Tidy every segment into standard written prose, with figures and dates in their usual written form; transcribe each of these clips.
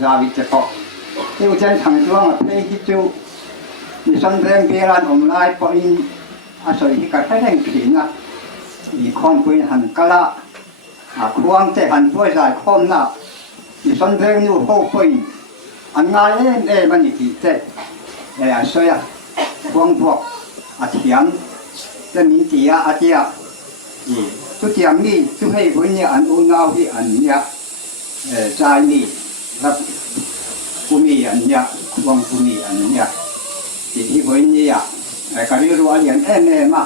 ra vị chế phó tiêu chân thằng chuông ở đây cái chú thì sân đen bia lan ổn lại bỏ in sợi thì cả cái đen khỉ nè thì con quên hẳn cả la khoang chế hẳn vui dài con nè thì sân đen nu hô quên anh ngay em mà nhị chế sợi khoang buộc thiamจะมีเจียอาเจียทุกอย่างนี้ทุกให้พวกนี้อันอุณาวิอันเนี้ยใจนี่รับผู้มีอันเนี้ยควงผู้มีอันเนี้ยที่พวกนี้ก็เรียกว่าอย่างมา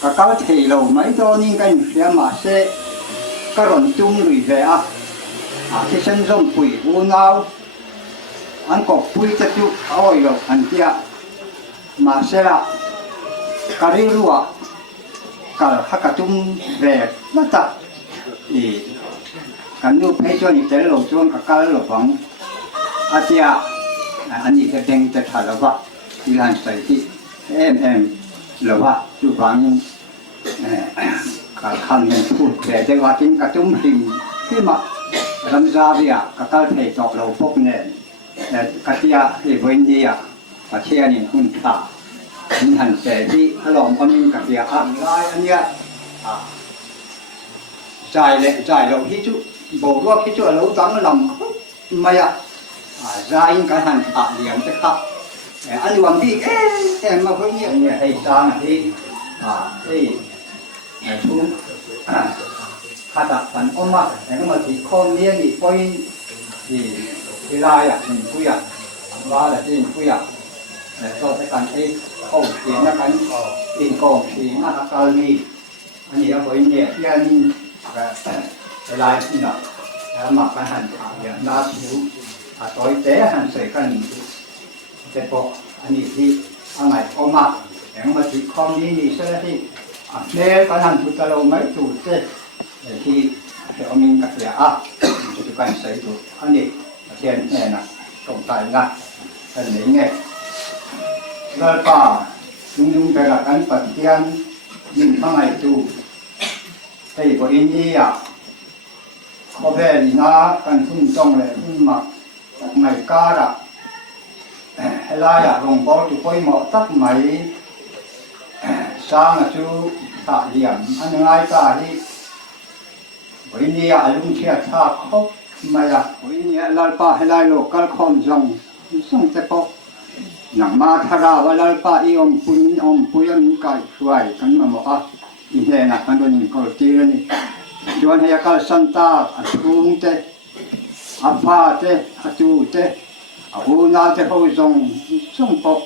ก็เขาเทเราไม่โดนนี่กันเสียมาเสก็รอนจุ่มลุยเลยที่ฉันส่งปุ๋ยอุณาอันก็ปุ๋ยจะจุกเอาอยู่อันเนี้ยมาเสละการเรู้ว่าการหักจุ่มแรงนั่นจ้ะการดูให้ช่วยแต่เราช่วยกับการเราฟังอาเจียอันนี้จะเป็นจะถ่ายแล้วว่าที่ร้านใส่ที่หรือว่าจุดฟังการคันพูดแต่จะว่าจริงกับจุ่มหิมที่มาลำซาเบียกับการเทตอกเราพบเนี่ยกับเจียที่วันนี้กับเชียนี่หุ่นขาmình hành sẽ đi lòng con mình cả việc ăn lai anh nhá dài lâu hít chút bổ ruột hít chút là lâu trắng lòng mày dài cái hành liền chắc khắc anh làm đi em mà với nhiều người thầy sang thì xuống khát đặt phần ôm mặt em mà thì con nia thì coi thì cái lai mình quy và là cái quy cho cái phần ấy không chỉ là cái tiền công thì mà nó cao đi anh ấy với nhẹ nhân cái lại gì nữa mặc cái hành hiện đa số tối tế hành sẽ cần cái bộ anh ấy thì anh này ôm mặt em mà chỉ không đi thì sẽ thì nếu cái hành tụt lâu mấy tụt thế thì ông mình cắt lẻ chỉ cần xây tụt anh ấy tiền này là tổng tài là cái đấy nghe rồi pa dung cái là cái phần tiền nhìn thằng này tu cái của anh đi có vẻ gì nó cần phun trong này phun mặt này cá đó hay là lòng bao tụi coi mỏ tắt máy sang là chú tạ điểm anh ngay cả đi với anh đi lung chia xa khóc mà với anh là pa hay là lô cái con rồng xong sẽ có nằm ma thà ra và lại pa ông pui anh cái xoay cái mà một như thế nào anh tôi nhìn câu kia này cho anh hay cái santa xuống thế pha thế chú thế u na thế hồi xong xong có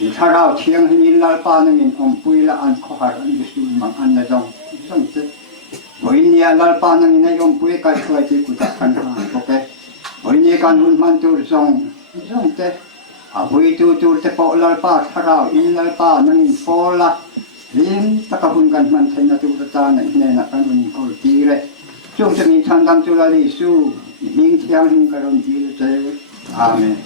thì thà ra thiêng thì nhìn lại pa nên ông pui là anh khó hay anh biết mà anh là xong thế với nhà lại pa nên này ông pui cái xoay thì cũng chắc ăn ok với nhà cái hun man tu xong thế vui tu te po la pa thara in la pa nang po la lim takahun kan man thai na tu ta na ne na kan ni ko ti re chung se ni chan dam tu la li su ming thiang hin karon ti te amen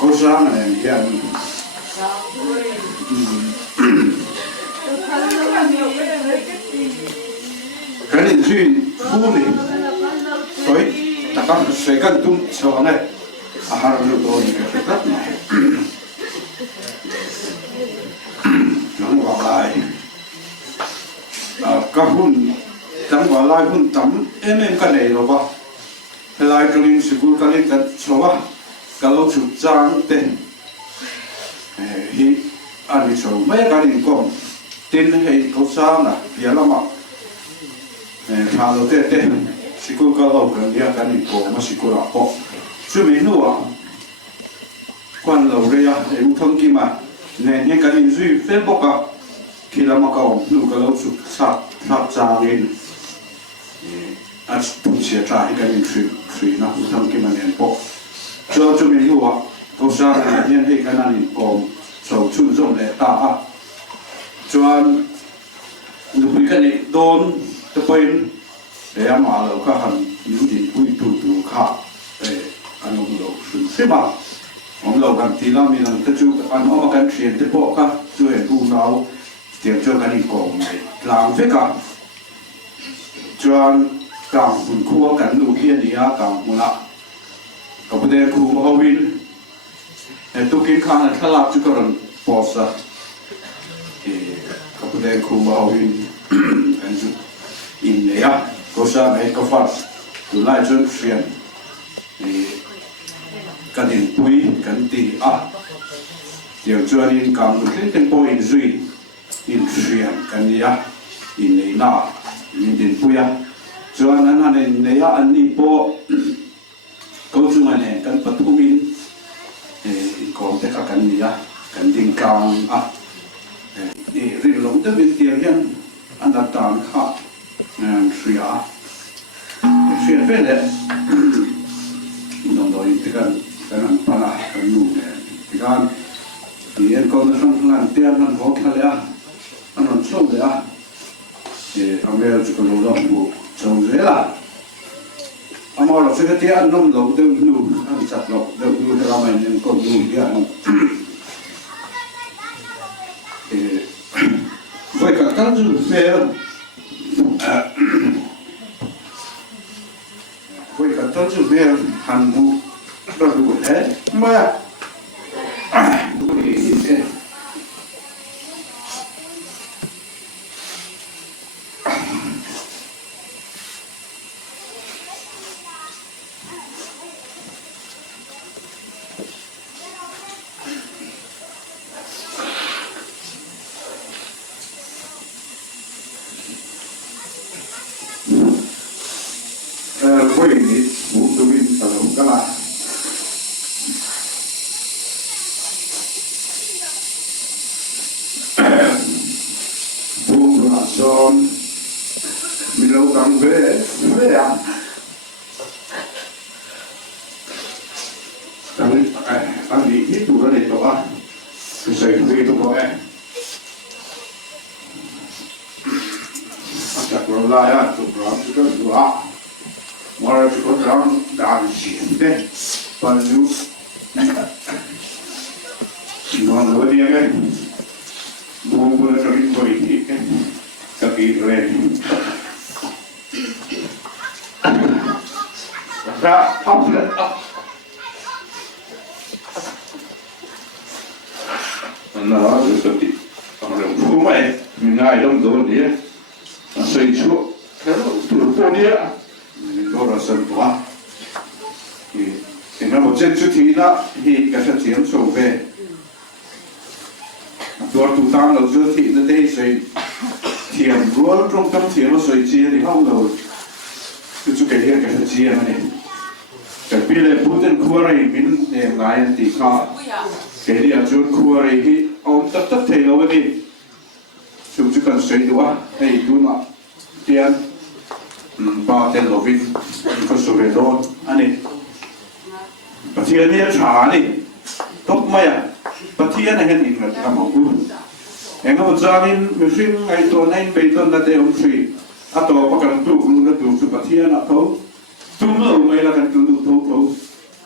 câu sáng này hiện cái này duy phu này với tất cả sẽ cần tung cho này hàng nhiều đồ những cái tất này chúng gọi lại các hun chúng gọi lại hun tắm em cái này rồi ba lại trong những sự cố cái này cái số ba cái lỗ chụp trang tên hi anh đi số mấy cái này còn tin hay câu sáng là giờ là mà thà đầu tiên tên sự cố cái lỗ cái này cái này còn mà sự cố là có chứ mình nữa quan lỗ đây à em thông kim mà này những cái này duy Facebook à khi làm mà cầu nụ cái lỗ chụp sắp trang lên tụi chia trái cái này suy nó thông kim mà nền bộ cho mình nữa câu sáng là những cái này còn sầu chun rong để ta à cho nụ cái này đón tập bên để mà lâu cả hàng những gì vui tụ khác để anh ông lâu suy xét mà ông lâu càng tí lắm mình tự chủ anh ông càng chuyển tiếp bộ khác cho hệ thu nào tiền cho cái này còn làm việc cả cho càng buồn khổ càng nụ hiền đi à càng buồn lạ có vấn đề khu mà win tôi kiến khang là khá cho cái lần boss à có vấn đề khu mà win anh chú in này à có sao này có phát từ lại chuyên truyền cái điện quý cái tiền à điều cho nên càng được cái tempo in duy in truyền cái này à in này na in điện quý à cho nên anh này anh đi bộ câu chuyện này cái bắt thu min còn tất cả cái này à cái điện càng à để riêng lồng tới bên tiền nhân anh đặt tạm khác suy à suy phê đấy đồng đội thì cái này phải là cái nụ này thì thì em con nó không làm tiền làm khó khăn đấy à anh làm sâu đấy à thì ông ấy chỉ có lâu lâu bộ trồng dễ là ông ấy là cái tiền nông lâu đâu nụ anh chặt lâu đâu nụ thì làm anh còn nụ thì anh thì với cả các dụng phê với cả các dụng phê hàng vụ đó là đủ thế mà đủ để gì thế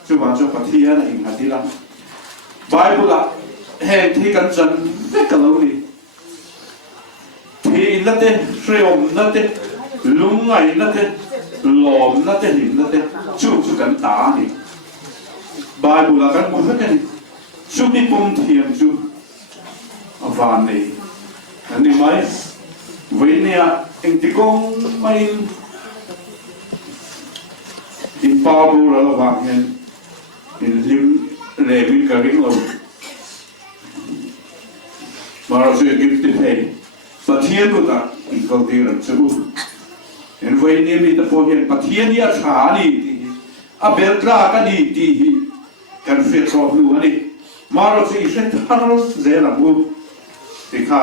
จุวันจุปะเทียนอิงหัดที่ละไบเบิลแห่งที่กันจันไม่กันแล้วนี่ที่นั่นเองเรียมนั่นเองลุงไงนั่นเองหลอมนั่นเองหินนั่นเองจู่กันตานี่ไบเบิลกันหมดเลยจู่มีปุ่มเทียมจู่วานนี่อันนี้ไหมเวเนียเองที่กงไม่อินปาบูเราวางเงินอินลิมเลวินการิงเรามาเราช่วยกิฟต์ให้ปะเทียนก็ตัดอีกคนที่เราจะรู้เห็นเวเนียมีแต่พวกเห็นปะเทียนเนี่ยช้านี่อาเบลตรากันดีดีกันเฟรชอบรู้นี่มาเราช่วยเส้นทางเราเจริญบุที่ข้า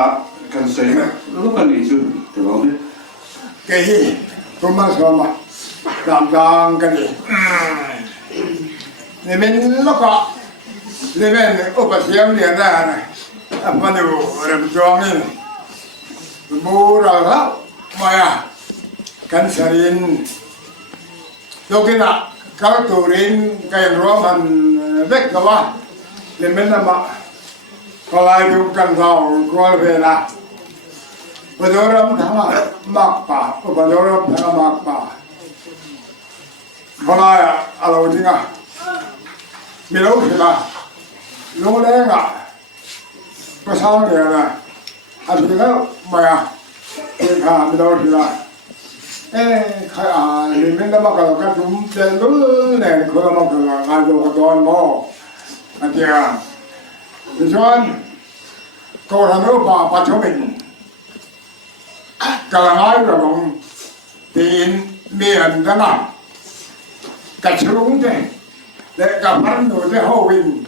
กันเสียรู้กันนี่จู่ตัวเราเนี่ย cái tôi mà làm càng cái gì nên mình nó có nên mình ốp xiêm liền ra này anh bắt đầu làm cho mình mua rồi đó mà cần sariin lúc cái nào các tù đến cái rô mình biết cái gì nên mình làm còn lại cũng cần vào coi về là bây giờ làm thằng nào mặc bà bây giờ làm thằng mặc bà còn lại à lâu chứ à mình lâu thì là lâu lên à có sao vậy nè anh thì đó mà thì cả mình lâu thì là ê khai à thì mình đã mặc cái chúng trên lúc này cứ mặc cái ngày đầu cái đòn mò anh chị à thì cho anh câu thằng đó bà cho mình cái là nói rồi cũng thì miền đó nào cái chúng thế để cả phần đối với hậu bình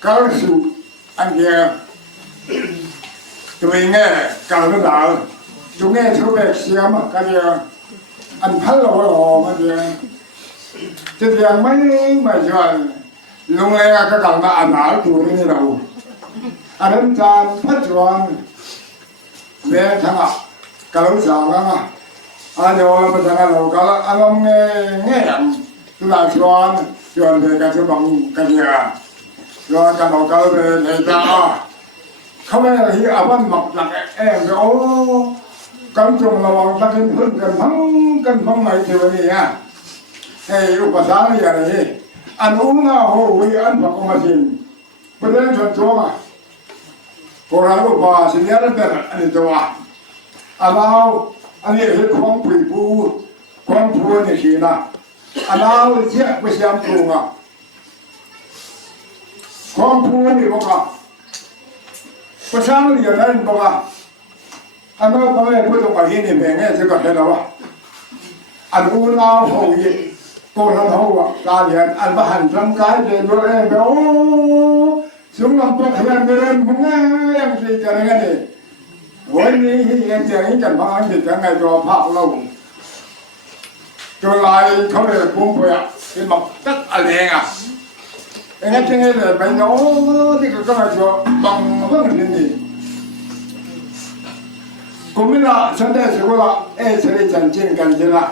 cái sự anh kia tụi nghe cả nó đạo tụi nghe số việc xem cái gì anh phát lộ cái gì cái gì mấy mà cho lúc này cái càng là anh nói tụi nó như đâu anh em ta phát triển về thằng nào cái lúc sáng đó anh nhớ là thằng nào cái anh ông nghe tôi là chuyện về cái thứ bằng cái gì à rồi cái nào cái về này ta không phải là khi anh mặc là em cái ô cắm trùng là bằng ta cần phong này thì vậy à hay upa sáng như này anh uống nào hồ vì anh phải có mà xin bây giờ chuyện chúa mà cô ra upa xin nhớ đến anh cho à anh nào anh ấy cái khoang bụi bu khoang bùa này gì nè anh nào giết với xem trùng à khoang bùa này bọc à có sáng thì giờ này bọc à anh nói có ai có trong bài hiện thì mình nghe sẽ có thể nào à anh uống nào hầu gì cô thằng hầu à là liền anh bắt hành trăm cái để rồi em béo xuống làm tốt thì em lên không nghe em gì cả này này với những em chơi những trận bóng anh thì cả ngày cho phạt lâu rồi lại không thể buông bồi ạ cái mặt tất anh đen à anh em chơi là bài nó thì có ngày cho bằng vâng thì gì cũng biết là sáng nay sẽ có em sẽ đi chân trên cần gì là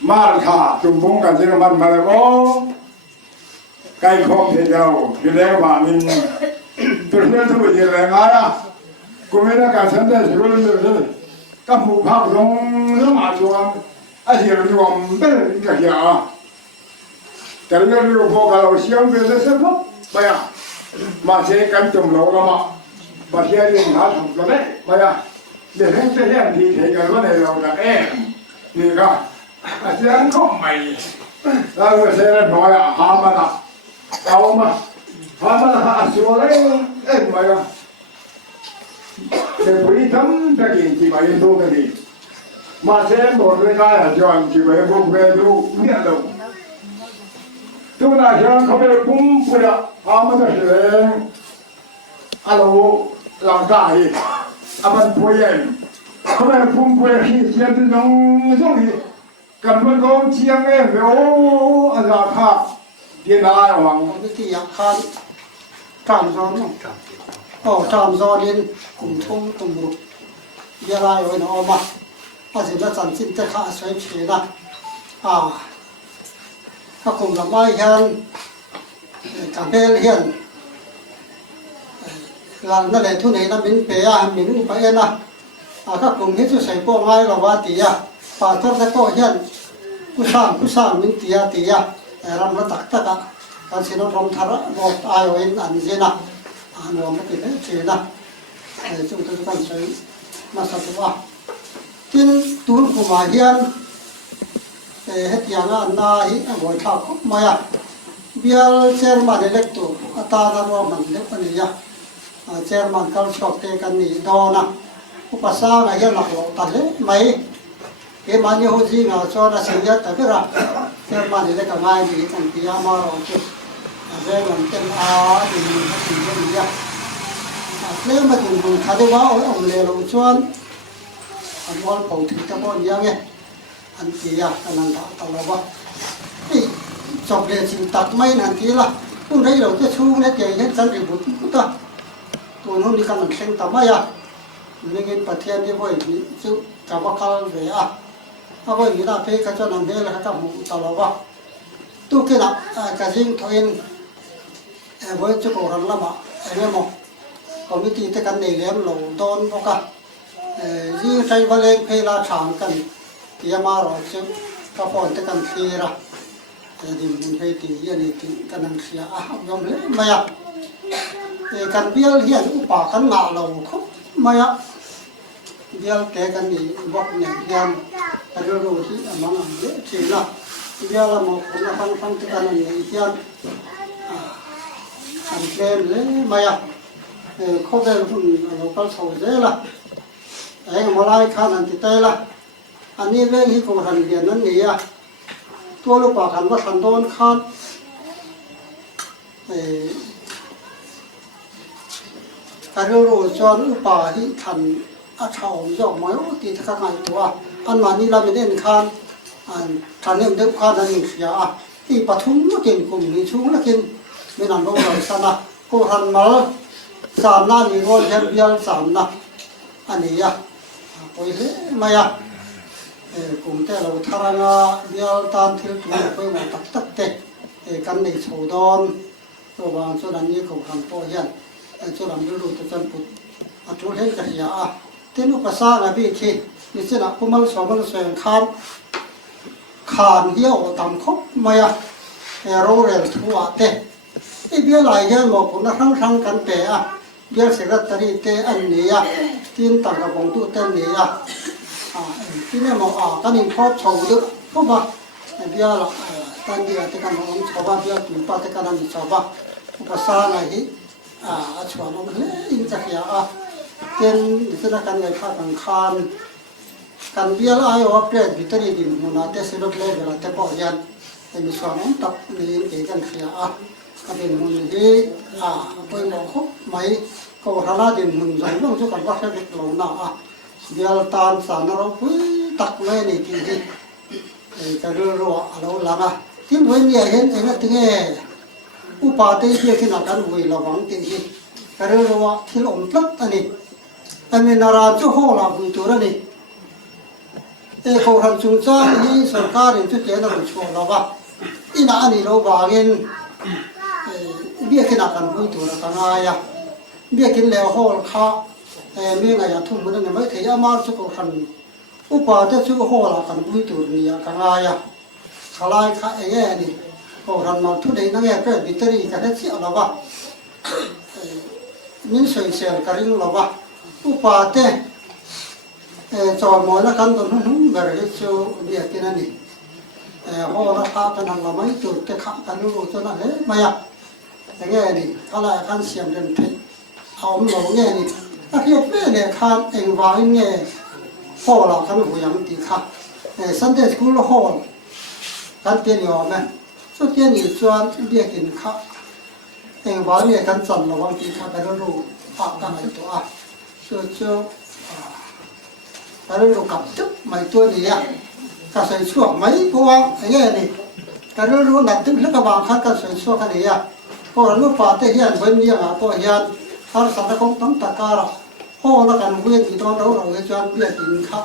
mà thả trùng bông cần gì là mà là có cái không thể đâu thì đấy mà mình tôi nói thôi thì là ngay à cũng biết là cả sáng nay sẽ có được các mục học trong nó mà cho anh hiểu được không biết cái gì à cái này là vô cả lâu xem về là sớm lắm bây giờ mà sẽ cần trồng lâu lắm mà và sẽ đi hái trồng rồi đấy bây giờ để thấy cái này thì thấy cái vấn đề là các em thì cả sẽ ăn không mày rồi sẽ nói là ham mà nào đâu mà ham mà hạt số đấy em mày à để quý thấm cái gì chỉ mày đâu cái gì mà sẽ một cái là chọn chỉ phải buông về đâu biết đâu tôi là chọn không phải cũng phải là ham mà là alo làm cái anh bồi em không phải cũng phải khi xem trong trong gì cần phải có chiang em về ô anh ra khác tiền ai hoàng cái gì ăn khan tràm gió nó tràm gió lên cùng thông cùng một giờ lại rồi nó mà anh sẽ là sản sinh tất cả xoay chuyển ra ถ้าคุมลำไม้เฮียนกับเบลเฮียนหลังนั่นแหละทุนไหนนั่นมินเปียมินอุปเอ็นนะถ้าคุมที่จะใส่พวกไม้เราว่าตีอ่ะป่าทอดตะโกเฮียนกุสร้างมินตีอ่ะรำระตักตะกันการสินรำทาระบอกอายวินอันเจนะอันรำไม่ติดเลยเจนะจุดที่การใช้มาสัตว์ว่าที่ตุนคุมาเฮียนเฮ็ดอย่างนั้นนายบ่อยทักมาอ่ะเบียร์เชอร์มันเล็กตัวตาดารวมันเล็กปนิยะเชอร์มันเขาชอบเตะกันนี่ดอนะอุปสรรคเฮียนหลักหลอกตัดเลยไม่เกี่ยมันยังหุ่นจีนชอบนะเสียแต่ก็ระเชอร์มันเล็กก็ไม่ดีตั้งที่อามาเราจุดเรื่องมันเป็นดีมันเป็นดีอ่ะเรื่องมันถึงมันขาดว่าเอาเลยเราชวนอันวันเผาถึงจะบ่ยังไงอันที่อ่ะอันนั้นตลอดว่าจบเรียนสิ่งตัดไม่นานทีละพวกนี้เราจะชูเนี่ยเกี่ยงสันติบุตรกุตาตัวนู้นนี่กันมันเซ็งทำไมอ่ะนี่เงินประเทศที่บ่อยที่ซึ่งกับว่าเขาเสียอ่ะถ้าบ่อยนี่นะเพื่อเขาจะนำเรื่องแล้วก็มุ่งตลอดว่าตู้กินอ่ะกระดิ่งทวินบ่อยจะโกรธละมั้งเรื่องมั้งคอมมิตี้ที่กันในเรื่องหลงโดนพวกกันยี่ใช้บริเวณเพลาฉางกันที่มาเราซึ่งก็พอที่กันทีละดิมันให้ตียันตีกันนั่งเสียยอมเลยไม่อะกันเบี้ยเฮียนอุปากันงาเราครบไม่อะเบี้ยแกกันนี่บอกเนี่ยเฮียนเรื่องที่มันเยอะจริงนะเบี้ยละหมดคนละฟังที่กันนี่เฮียนกันเกมเลยไม่อะเขาได้คุณเราก็สอนเลยละมาไล่ข้านันติเตละอันนี้เรื่องที่กูทันเรียนนั่นนี่อะตัวลูกปากกันว่าทันโดนข้านการรู้จอนอุปาที่ทันอาชาวย่อมอยตีทางไหนตัวอันมานี่เราไม่ได้ข้านอันทันเรื่องเดิมข้านนั่นเสียที่ปฐุมก็กินกลุ่มนี้ชุ่มแล้วกินไม่นานเราเลยสนะกูทันมาสามหน้านี่ก็แค่เบี้ยสามนะอันนี้อะโอ้ยไม่อะกลุ่มแต่เราทารางาเบี้ยตามที่ตัวไปหมดตักเตะกันในโซดอนตัวบางส่วนนี้ของทางพ่อเฮียนส่วนนั้นรู้ตัวจำปุตอัตโนเห็นกันยาเต้นอุปสรรคพี่ที่นี่สินะพวกมันสองมันเสียงขานเหี้ยวตามคบไม่อะเราเรียนทั่วเตะไอ้เบี้ยหลายเฮียนบอกผมนะทั้งกันเตะเบี้ยเสกตรีเตะอันนี้ตีนต่างกับวงตู้เต้นนี้ที่นี่มองกันอินพอชาวดึกพวกบ้าเบี้ยละตอนเดียวที่กันมองชาวบ้านเบี้ยตุ่มป้าที่กันนั่นชาวบ้านอุปสรรคอะไรชาวบ้านเลยอินจากยาเต้นที่นั่นกันไงข้ากันคานกันเบี้ยละไอ้ว่าเปลี่ยนบิตรีดินมันอาจจะสิรถเลยเวลาแต่พอยันแต่มีชาวบ้านตับนี่เองกันเสียก็เป็นมันที่ไปมองเขาไม่ก็ทำหน้าดินมันใจต้องช่วยกันว่าแค่เด็กเราหน้าเดี๋ยวตามสารเราคุยตักเลยนี่ทีนี้จะเรื่องเราละนะที่เว้นเนี่ยเห็นเองที่อุปาเตยที่นักการวิลาวังที่จะเรื่องว่าที่อมพลัดอันนี้นาราจุโฮลาบุตรนี่เขาทำจุนจ้าที่สงการที่เจ้าหน้าที่ช่วยเราว่าอีน่านี่เราบางเงินเบี้ยที่นักการบุตรกันอะไรเบี้ยกินแล้วโฮลข้ามีไงทุ่มมันเนี่ยไม่ถี่มาสุขขันอุปาเตสุขโหรากันบุยตัวนี้กันอะไรขลายข้าเองนี่ก็รันมาทุกเดือนนั่งเกิดบิตรีกันได้เสียแล้ววะมินสวยเสียกันยิ่งแล้ววะอุปาเตจอมอแล้วกันตอนนู้นแบบนี้ชูเบียกินนี่โหราข้ากันนั่งเราไม่จุดจะขับกันรู้จนอะไรไม่อะอย่างเงี้ยนี่ขลายกันเสียงเดินเพลเอาหลงเงี้ยนี่ถ้าเทียบเนี่ยข้าเองว่าเนี่ยพ่อเราคันหัวยังตีข้าสันเดสกุลฮอลกันเตียนยอมไหมสุดเตียนอีจวนเบี้ยกินข้าเองว่าเนี่ยกันสั่นระวังตีข้าไปรู้ฝากกันอะไรตัวเจ้าไปรู้กับจุ๊บไม่ตัวนี้ก็ใส่ชั่วไม่พวงอย่างเงี้ยนี่ก็รู้นัดถึงแล้วก็บางครั้งก็ใส่ชั่วกันนี้พอรู้ป่าเทียนเป็นยังไงตัวเฮียนถ้าสัตว์คงต้องตะการโอ้แล้วกันเวียนอีตอนเราจะเบี้ยกินข้า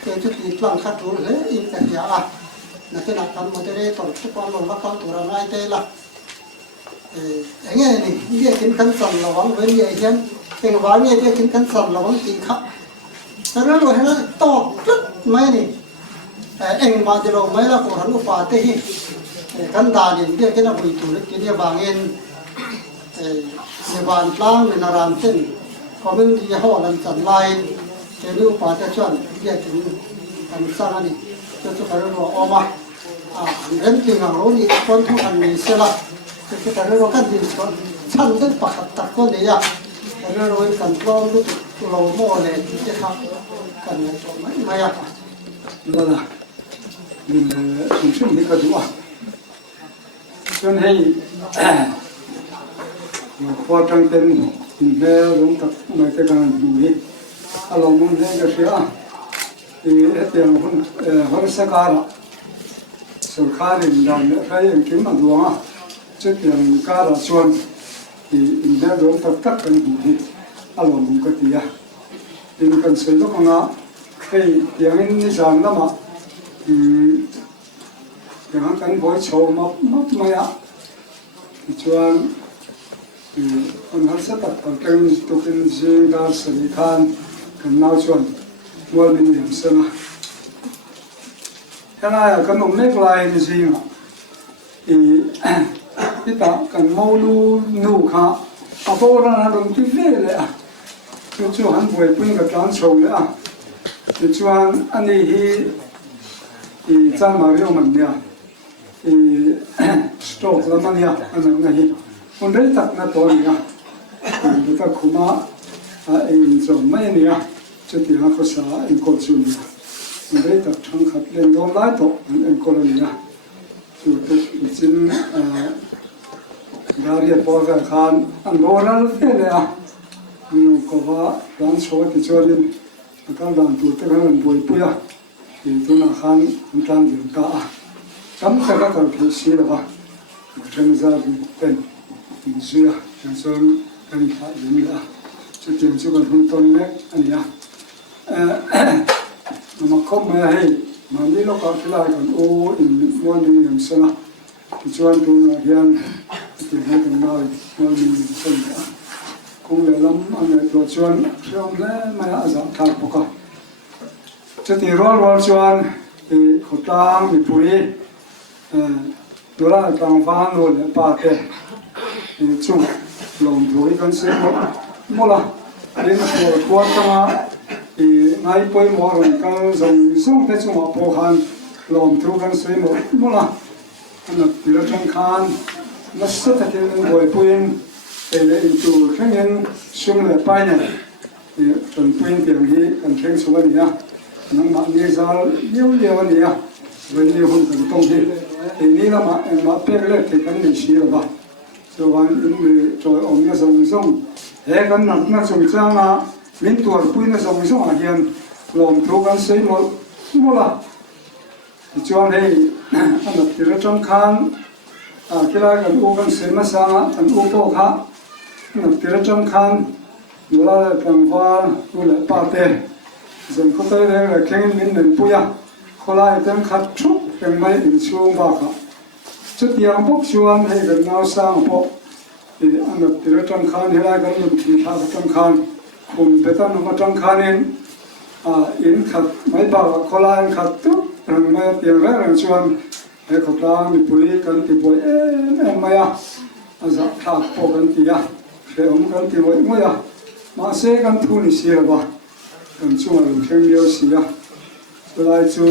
เจ้าจุดตีหลังข้าตัวเลยอินแต่ยา na ke na kan moderator tu pa lo la kan tu ra nai te la nghe này nghe kinh khăn sầm là vẫn với vậy chứ cái ván nghe cái kinh khăn sầm là vẫn kỳ khắc nó rồi nó to rất mấy này anh mà thì rồi mấy là của hắn phá thế hi khăn đà thì cái nó bị tụt cái này vàng em cái ván lang mình làm tên có mình thì họ làm chặt lại cái nó phá thế chuẩn cái làm sao này cho cái nó ôm đến khi nào nó đi con thu hành mình sẽ là cái nó cái gì con chăn đến bạc tạc con đấy à cái nó rồi cần con lúc lâu mò này cái khác cần cho mấy à đó là mình sống chung đi cái gì à cho nên qua trang tên mình về giống tập mấy cái cái gì alo muốn thế cái gì à thì tiền hơn sẽ cả sự khai định rằng nữa phải kiếm mà đúng à trước tiền cả là xuân thì mình đã giống tập tất cả những gì alo muốn cái gì à thì cần sử dụng nó khi tiếng như rằng đó mà tiếng cần với số mất mấy á thì xuân còn hắn sẽ tập ở kênh tụ kinh riêng đã xử lý khan cần nào xuân mua mình điểm sơn à cái này cần ông nét lại như gì mà thì cái tạo cần mau lu nụ khá à vô ra là đồng chí về đấy à cho chú hắn buổi quên cái trán sầu đấy à thì chú anh ấy thì cha mà biết mình nha thì stroke là mình nha anh ấy này còn đấy tập nó to nha người ta cũng mà anh chồng mấy nha cho thì nó có sao anh có chịu nha đấy tập trong khắp lên đó lái tổ anh có lần nha chủ tịch chính đại diện bảo vệ khan anh nói ra thế này à có vợ đang số thì cho nên các đoàn tụ tất cả những buổi bữa thì tôi là khan anh đang diễn cả cắm các cái gì đó à trong gia đình tên mình xưa anh sơn anh phải diễn ra cho tiền cho con không tôn nét anh nhá mà không mà hay mà đi lúc đó thì lại còn ô in mua những điểm sơn thì cho anh tôi là hiện thì hay còn nói mua những điểm sơn nữa cũng là lắm anh ấy tôi cho anh không lẽ mà đã giảm thang bốc à cho thì rồi cho anh thì khẩu trang thì phủi đó là trang vàng rồi là ba tệ thì chung lòng phủi con sẽ mua là đến một quan trọng thì ngay bây giờ mình đang dùng xong thế chúng ta bảo hành làm thuกันสวยหมดมั้งล่ะอันนั้นที่เราจังคันนักศึกษาที่เราบ่อยพูดเอเลอินทูแค่เงินช่วงเลยไปเนี่ยจนพูดเดี๋ยวนี้กันแข่งสวนเนี่ยนั่งมาเนี่ยจะเลี้ยวเนี่ยวันนี้วันนี้หุ่นกันตรงที่ทีนี้เรามาเปิดเลยที่กันไม่เสียหรอกส่วนนี้จอยอมเนี่ยส่งเฮ้กันนักส่งจ้างอ่ะมินตัวพูดเนี่ยส่งอาเกียนลมทุกันสวยหมดมั้งล่ะจวนให้อันนั้นที่เราจังคันกีฬากันอุกันสวยมาสร้างกันอุปโภคอันนั้นที่เราจังคันดูแลกันฟ้าดูแลป่าเตะส่วนเขาได้เลยแข่งมินหนึ่งปุยเขาไล่เต็มขัดชุบเป็นไม่อินช่วงบ้าค่ะจุดยังพวกชวนให้กันน่าสร้างพวกอันนั้นที่เราจังคันให้ได้กันลุที่ท่าจังคันคุมเตตันมาจังคันเองอินขัดไม่บ้าเขาไล่ขัดตุ๊บไม่เตียงแล้วชวนให้เขาตามมีปุยกันที่ปุยไม่อาจจะทักพวกกันที่เชื่อมกันที่ปุยไม่มาเสกันทุนเสียบ้ากันช่วงเข่งเดียวเสียเวลาจู่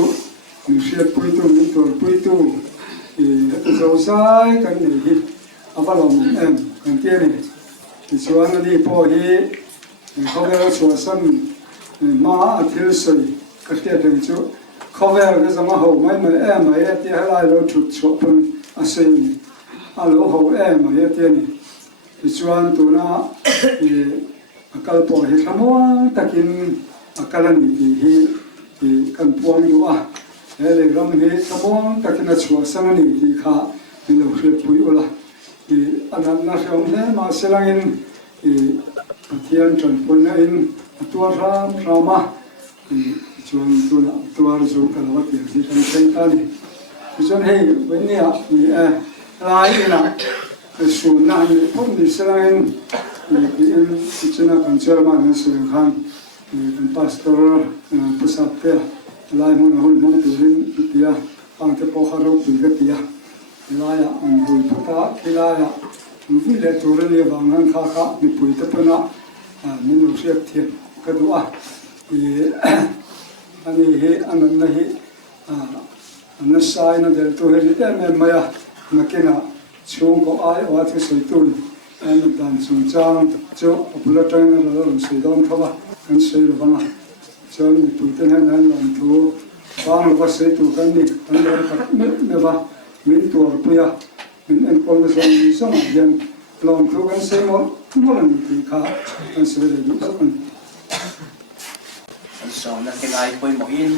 มีเสียปุยตู้มีตัวปุยตู้เราใช้กันนี่อาบลมกันเตี้ยนี่ชวนนี่พอที่เขาเรียกชวนสั้นมาที่สุดก็เตี้ยถึงจู่เขาเรียกก็จะมาหัวไม่ไม่ที่ให้เราจุดชอบเป็นอาศัยนี่เราหัวไม่ที่นี่ชวนตัวน่ะakal po hi thamong takin akalan hi kan puang yu hele ram hi thamong takin a chua sang ni hi kha ni lo hre pui ola anan na shom le ma selangin pathian tran pon na in tua rama chuan tuna tuar zo kalawat hi san sen ta ni cho nên vấn đề lại là số nạn không đi sang thì cho nên còn chưa mà nó sẽ khăn pastor pastor lại muốn hôn muốn tự nhiên tia bằng cái bao kharo bị cái tia lại anh vui phát cái lại vui lệตัวเรียบางงั้นข้ามีปุ๋ยตะปนะmìnhรู้สึกเทียนก็ดูอันนี้อันนั้นนี่อันนั้นใช่นะเดี๋ยวตัวเห็นแต่ไม่มานักนะช่วงก็ว่าที่สุดตุนอันนั้นดันสงจางเจ้าบุรุษใจนั้นเราสุดดอนเขาว่ากันสุดหรือเปล่าจนมีปุ๋ยตัวนั้นลงตัวบางเราสุดตัวกันนี่อันนั้นก็ไม่ว่ามีตัวปุ๋ยมีอันคนส่งส่งยังลองตัวกันเสียหมดมันมีค่ากันสุดเลยทุกคนสองนักไงไปหมอิน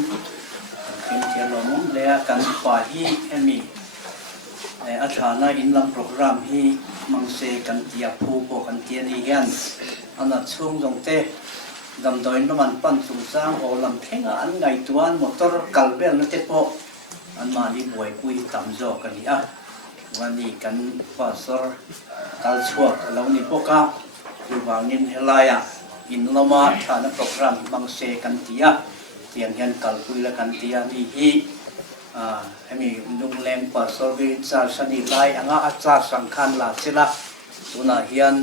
เป็นเทียนหลงเลียกันกว่าที่มีอาจารย์อินลำโปรแกรมที่มังเซกันเตียผู้ปกันเตียนี่เห็นอันนั้นช่วงตรงเตะดำดอยน้ำมันปั้นสูงสร้างโอลำเพ่งอันไงตัวอันมอเตอร์กัลเบลนั่นเตะโปอันมาดีบวยคุยต่ำจอกันนี่วันนี้กันว่าสร์กัลชัวเรานี่พวกเขาอยู่วางนินเฮลายอินลมาฐานโปรแกรมมังเซกันเตียเตียนเห็นกัลคุยละกันเตียนี่ฮีให้มีนุ่งแรงกว่าสวิจารสนิไลอังอาจารย์สังขารลาศิลป์ตัวน่าเฮียน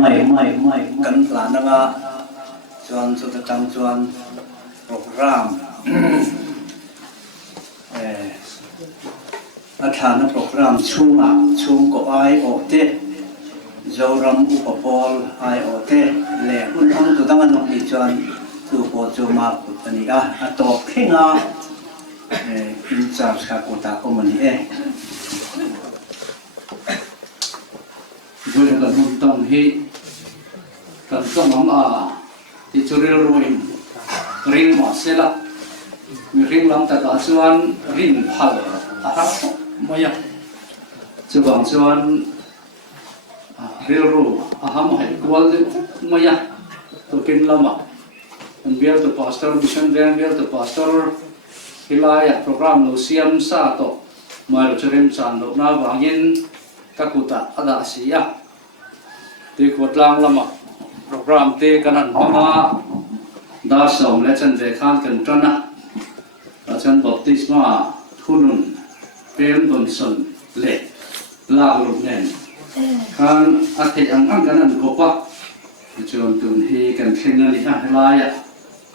ไม่กันหลานงาจวนสุดจังจวนโปรแกรมอาจารย์โปรแกรมช่วงก็ไอโอเตจาวรำอุปปอลไอโอเตเล่คุณทั้งตัวตั้งนกดิจวนตัวโปรโจมาปุตตนิตอบเข่งอินจาร์สกาโกตาโอมันนี่ด้วยกันมุ่งตรงที่กันต้องมั่งที่จุดเริ่มริงมาเสละมีริงลำตะกาส่วนริงพัลครับไม่ยังจะบางส่วนเรียรู้หามให้กวาดไม่ยังตัวกินลำมันเบียร์ตัวพาสเตอร์มิชชั่นเบียร์ตัวพาสเตอร์ฮิลายโปรแกรมลูเซียมซาโตมาเราจะเริ่มจันทร์ลูกน้าบางยินกักุตะอาดาสียตีขวดลางลำโปรแกรมตีกันนั้นมาดาสองและจันเดคานกันจันนะและจันบัพติศมาทุนุนเป็นดนสันเล็กลาลุกเนนขันอาทิตย์อังกันนั้นก็ปะจนตุนฮีกันเข่งนั่นอีกให้ลาย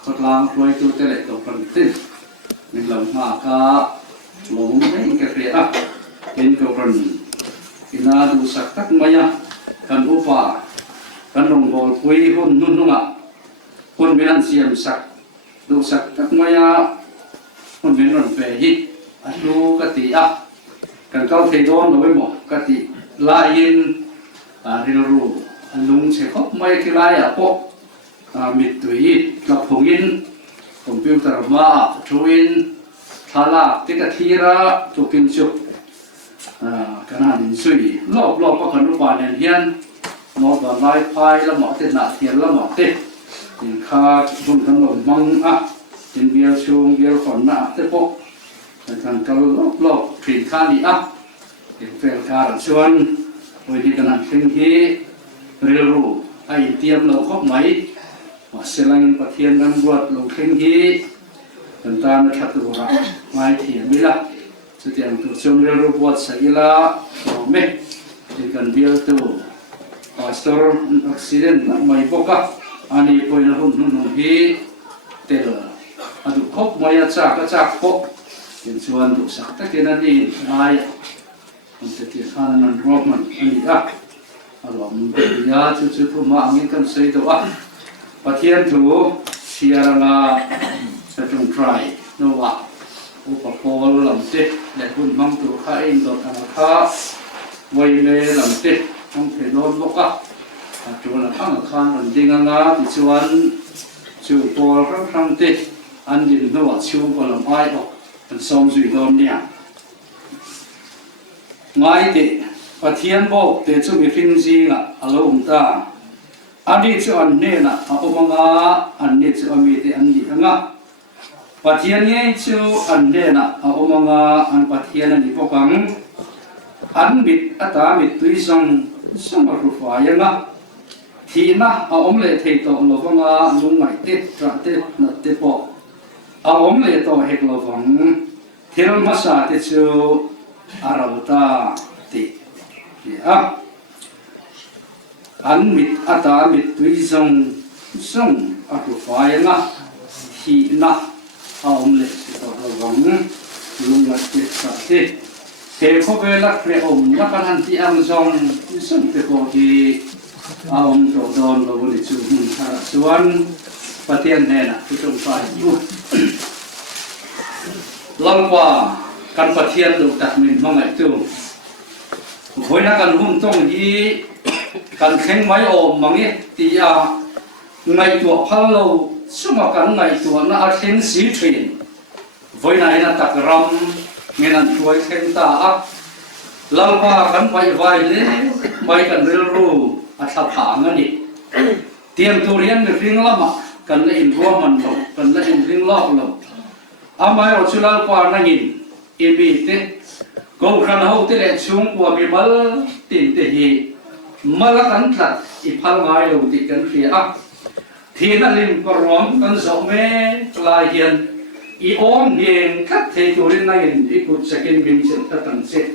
ขดลางรวยตัวเตล็ดตัวปันติมีลำมากาหลงไม่กระเรียเป็นตัวปันกินาดูสักตักมายกันอุปากันลงบอลคุยหุ่นนุ่นนุ่งคนเป็นอันเสียมสักดูสักตักมายคนเป็นอันเปรหิดูกติกันเข้าเทโดนเอาไว้หมดกติลายินเรียรู้ลุงเสกไม่ที่ไรพวกมิดตุยกับผงยินคอมพิวเตอร์มาช่วยทาราติกทีระจุกินจุขนาดนี้สุยรอบก็คนรู้ว่าเนี่ยเฮียนนอดไลฟ์ไฟแล้วหมอเต็นหน้าเทียนแล้วหมอเต็นยินค่าบุญทั้งหมดมังยินเบียร์ชูเบียร์ฝนหน้าเต็นพวกแต่ทางก็รอบผิดค่าดียินเฟลการชวนวันนี้ขนาดเพียงที่เรียรู้ไอเตรียมเราครบไหมว่าเสลังประเทียนกันบวชลงเพียงที่กันตามขัดตัวไม่เทียมไม่ละจะเตรียมตัวชมเรียรู้บวชใส่ละโอ้เมจะกันเบียร์ตัวพาสตอร์อักซิเดนไม่บอกอันนี้พอยหุ่นที่เตลอดุครบไม่จากพบเป็นชวนดุสักตะเกียนนี่นายมันจะเกี่ยวข้าวมันรอบมันอันนี้อารมณ์ยาชุดๆผู้มาอันนี้กันใส่ตัวปะเทียนถูเชียร์งาจะจงไตรโนวาอุปกรณ์ลำติดและคุณมังตัวข้าเองตัวธนาคารไว้ในลำติดต้องเทโนนบอกจวนข้างข้างมันดิงงาที่ชวนชูปอลครั้งติดอันดินโนวาชูปอลำไอออกมันส่งสู่โดนเนี่ยง่ายดิปะเทียนบอกเตจุมีฟินซีน่ะอารมณ์ตาอันนี้จะอันนี้น่ะเอาบังอาอันนี้จะมีแต่อันนี้งะ ปัทยานี้ชูอันเดนะอาอมงาอันปัทยานี้พวกังอันมิดอัตามิดตุยซังสมรุฟ้ายังนะทีนะอาอมเลเทโตโลฟังอาลุงไงเต็ดตระเต็ดนัดเต็ดปออาอมเลโตเฮกโลฟังเทลมาสาเตชูอาราตาติอ่ะอันมิดอัตามิดตุยซังสมรุฟ้ายังนะทีนะอาอมเลโตโลฟังลุงไงเต็ดตระเต็ดเทพเวลักเรอมนักนันที่อังซองซึ่งเป็นคนที่อาอมโจดอนเราบริจุนส่วนปฏิญาณน่ะที่ต้องใส่อยู่ลำกว่าการปฏิญาณลูกตัดมินมั่งไงตัวหอยนักการหุ่นต้องยีการแข่งไม้อมมั่งเนี่ยที่ไงตัวพัลโลสมักันไงตัวน่าแข่งสีทรีนหอยนักนักตักรำเงินช่วยเข็นตาเราพากันไปไหวเลยไปกันเรียนรู้อัตถาเงินนี่เตรียมตัวเรียนในเรื่องละมากันเล่นร่วมมันลงกันเล่นเรื่องลอกลงอามาเราชุลาปานั่งยินอีบีเตกูครั้งเขาเตะช่วงกว่ามีมัลตินเตหีมัลกันทัดอีพังไงเราติดกันเสียทีนั้นลิมกร้องกันสองเมลายเย็นอีอมเองคัดเทตัวเล่นนั่งอีกุศลกินบินเสร็จตั้งเสร็จ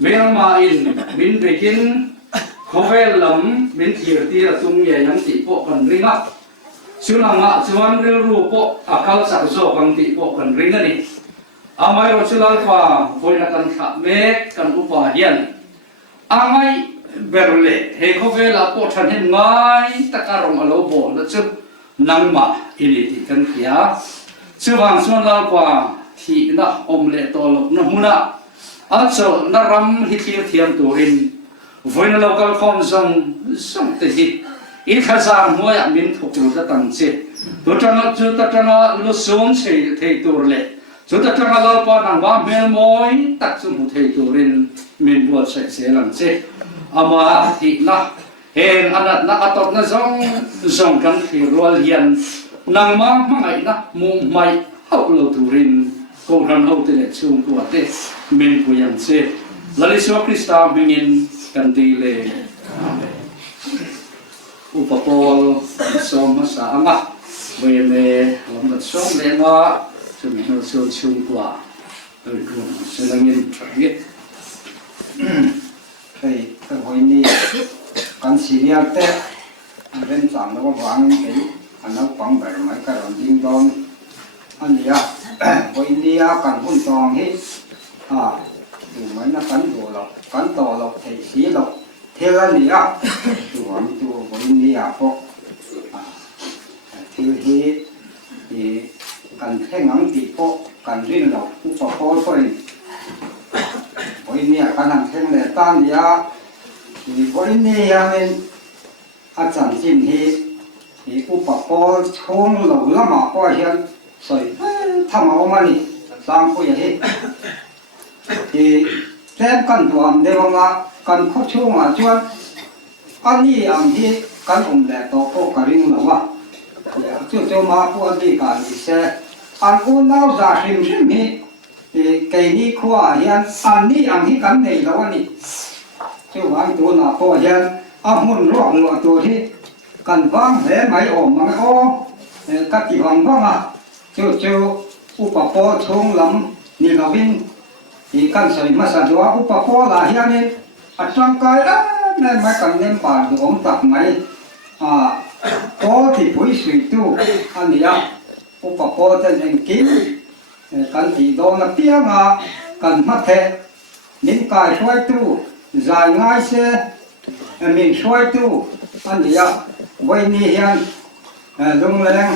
เมื่อมาอินบินไปกินเขาเวลลำบินเที่ยวที่ระตุ้งใหญ่ยังติโปกันริงอ่ะส่วนงะส่วนเรื่องรูปอาการสักโซกันติโปกันริงนี่อาไม่รู้ชุลาฟ้าคนกันขับเมฆกันอุปาเฮียนอาไม่เบรุเล่เฮเขาเวลาโปทันเห็นง่ายตะการงอโลโบแล้วจึงนั่งมาอินิติกันเขียชื่อบางส่วนเรากว่าที่นักอมเลตลกนมุนะอันส่วนนักรำฮิตเทียมตัวอินวันเราก็คงส่งติดอีกข้าสารมัวมินถูกรู้ตั้งเสียตัวจังจุดจังลุส่งเสียเทตัวเล่จุดจังเราปนังว่าเมลมอยตักสมุทเทตัวอินมินบัวเสียหลังเสียอามาที่นักเห็นอันนั้นนักตกนั้นส่งกันที่รัวเลียนนางมาไม่นะมุมไม่เขาเราดูรินกูรันเขาเตะช่วงตัวเตะมินกูยังเสียแล้วลิสวคริสต์มิงินกันดีเลยอุปโภคสมสาระเวเล่ลำดับสองเลนะจะมีเราช่วงตัวกูเสด็จมินทรีย์เฮ้ยแต่วันนี้การซีเรียสเตะเรื่องสามแล้วก็วางไปอันนั้นฟังแบบไม่กระดดิ้งดอนอันนี้วันนี้การหุ่นตองให้ดูเหมือนนักการดูหรอกการต่อหรอกเทสีหรอกเทลันนี้ดูวันดูวันนี้พวกที่การแข่งขันตีพวกการเรียนหรอกอุปกรณ์ก็วันนี้การแข่งเลยตั้งนี้วันนี้ยังเป็นอาจารย์จิมที่อุปกรณ์ช่วงหลังละมาก็เห็นสวยทำเอามานี่สร้างก็อย่างนี้ที่แทนกันตัวเดียวกันกันข้อช่วงชวนอันนี้อันที่กันแหละตัวก็กระดิ่งหรือว่าจู่ๆมาพูดดีกันดิเสอันอุ่นเอาจากริมนี่เกนี่ขั้วเห็นอันนี้อันที่กันในแล้วนี่จู่วางตัวหน้าก็เห็นอาหุ่นรวมตัวที่กันฟังแหลไม่ออกมาไม่ออกกัดที่ฟังฟังจู่อุปกรณ์ช่วงลำนี่เราวิ่งที่กันใส่มาสั่งว่าอุปกรณ์อะไรนี่อัดร่างกายนั่นไม่กันเน้นป่านของตักไหมก็ที่ผู้สุดตู้อันนี้อุปกรณ์จะยังกินกันที่โดนเปียงกันมาเทนิ้นกายช่วยตู้ใจง่ายเสียมีช่วยตู้อันนี้วันนี้เห็นลงแรง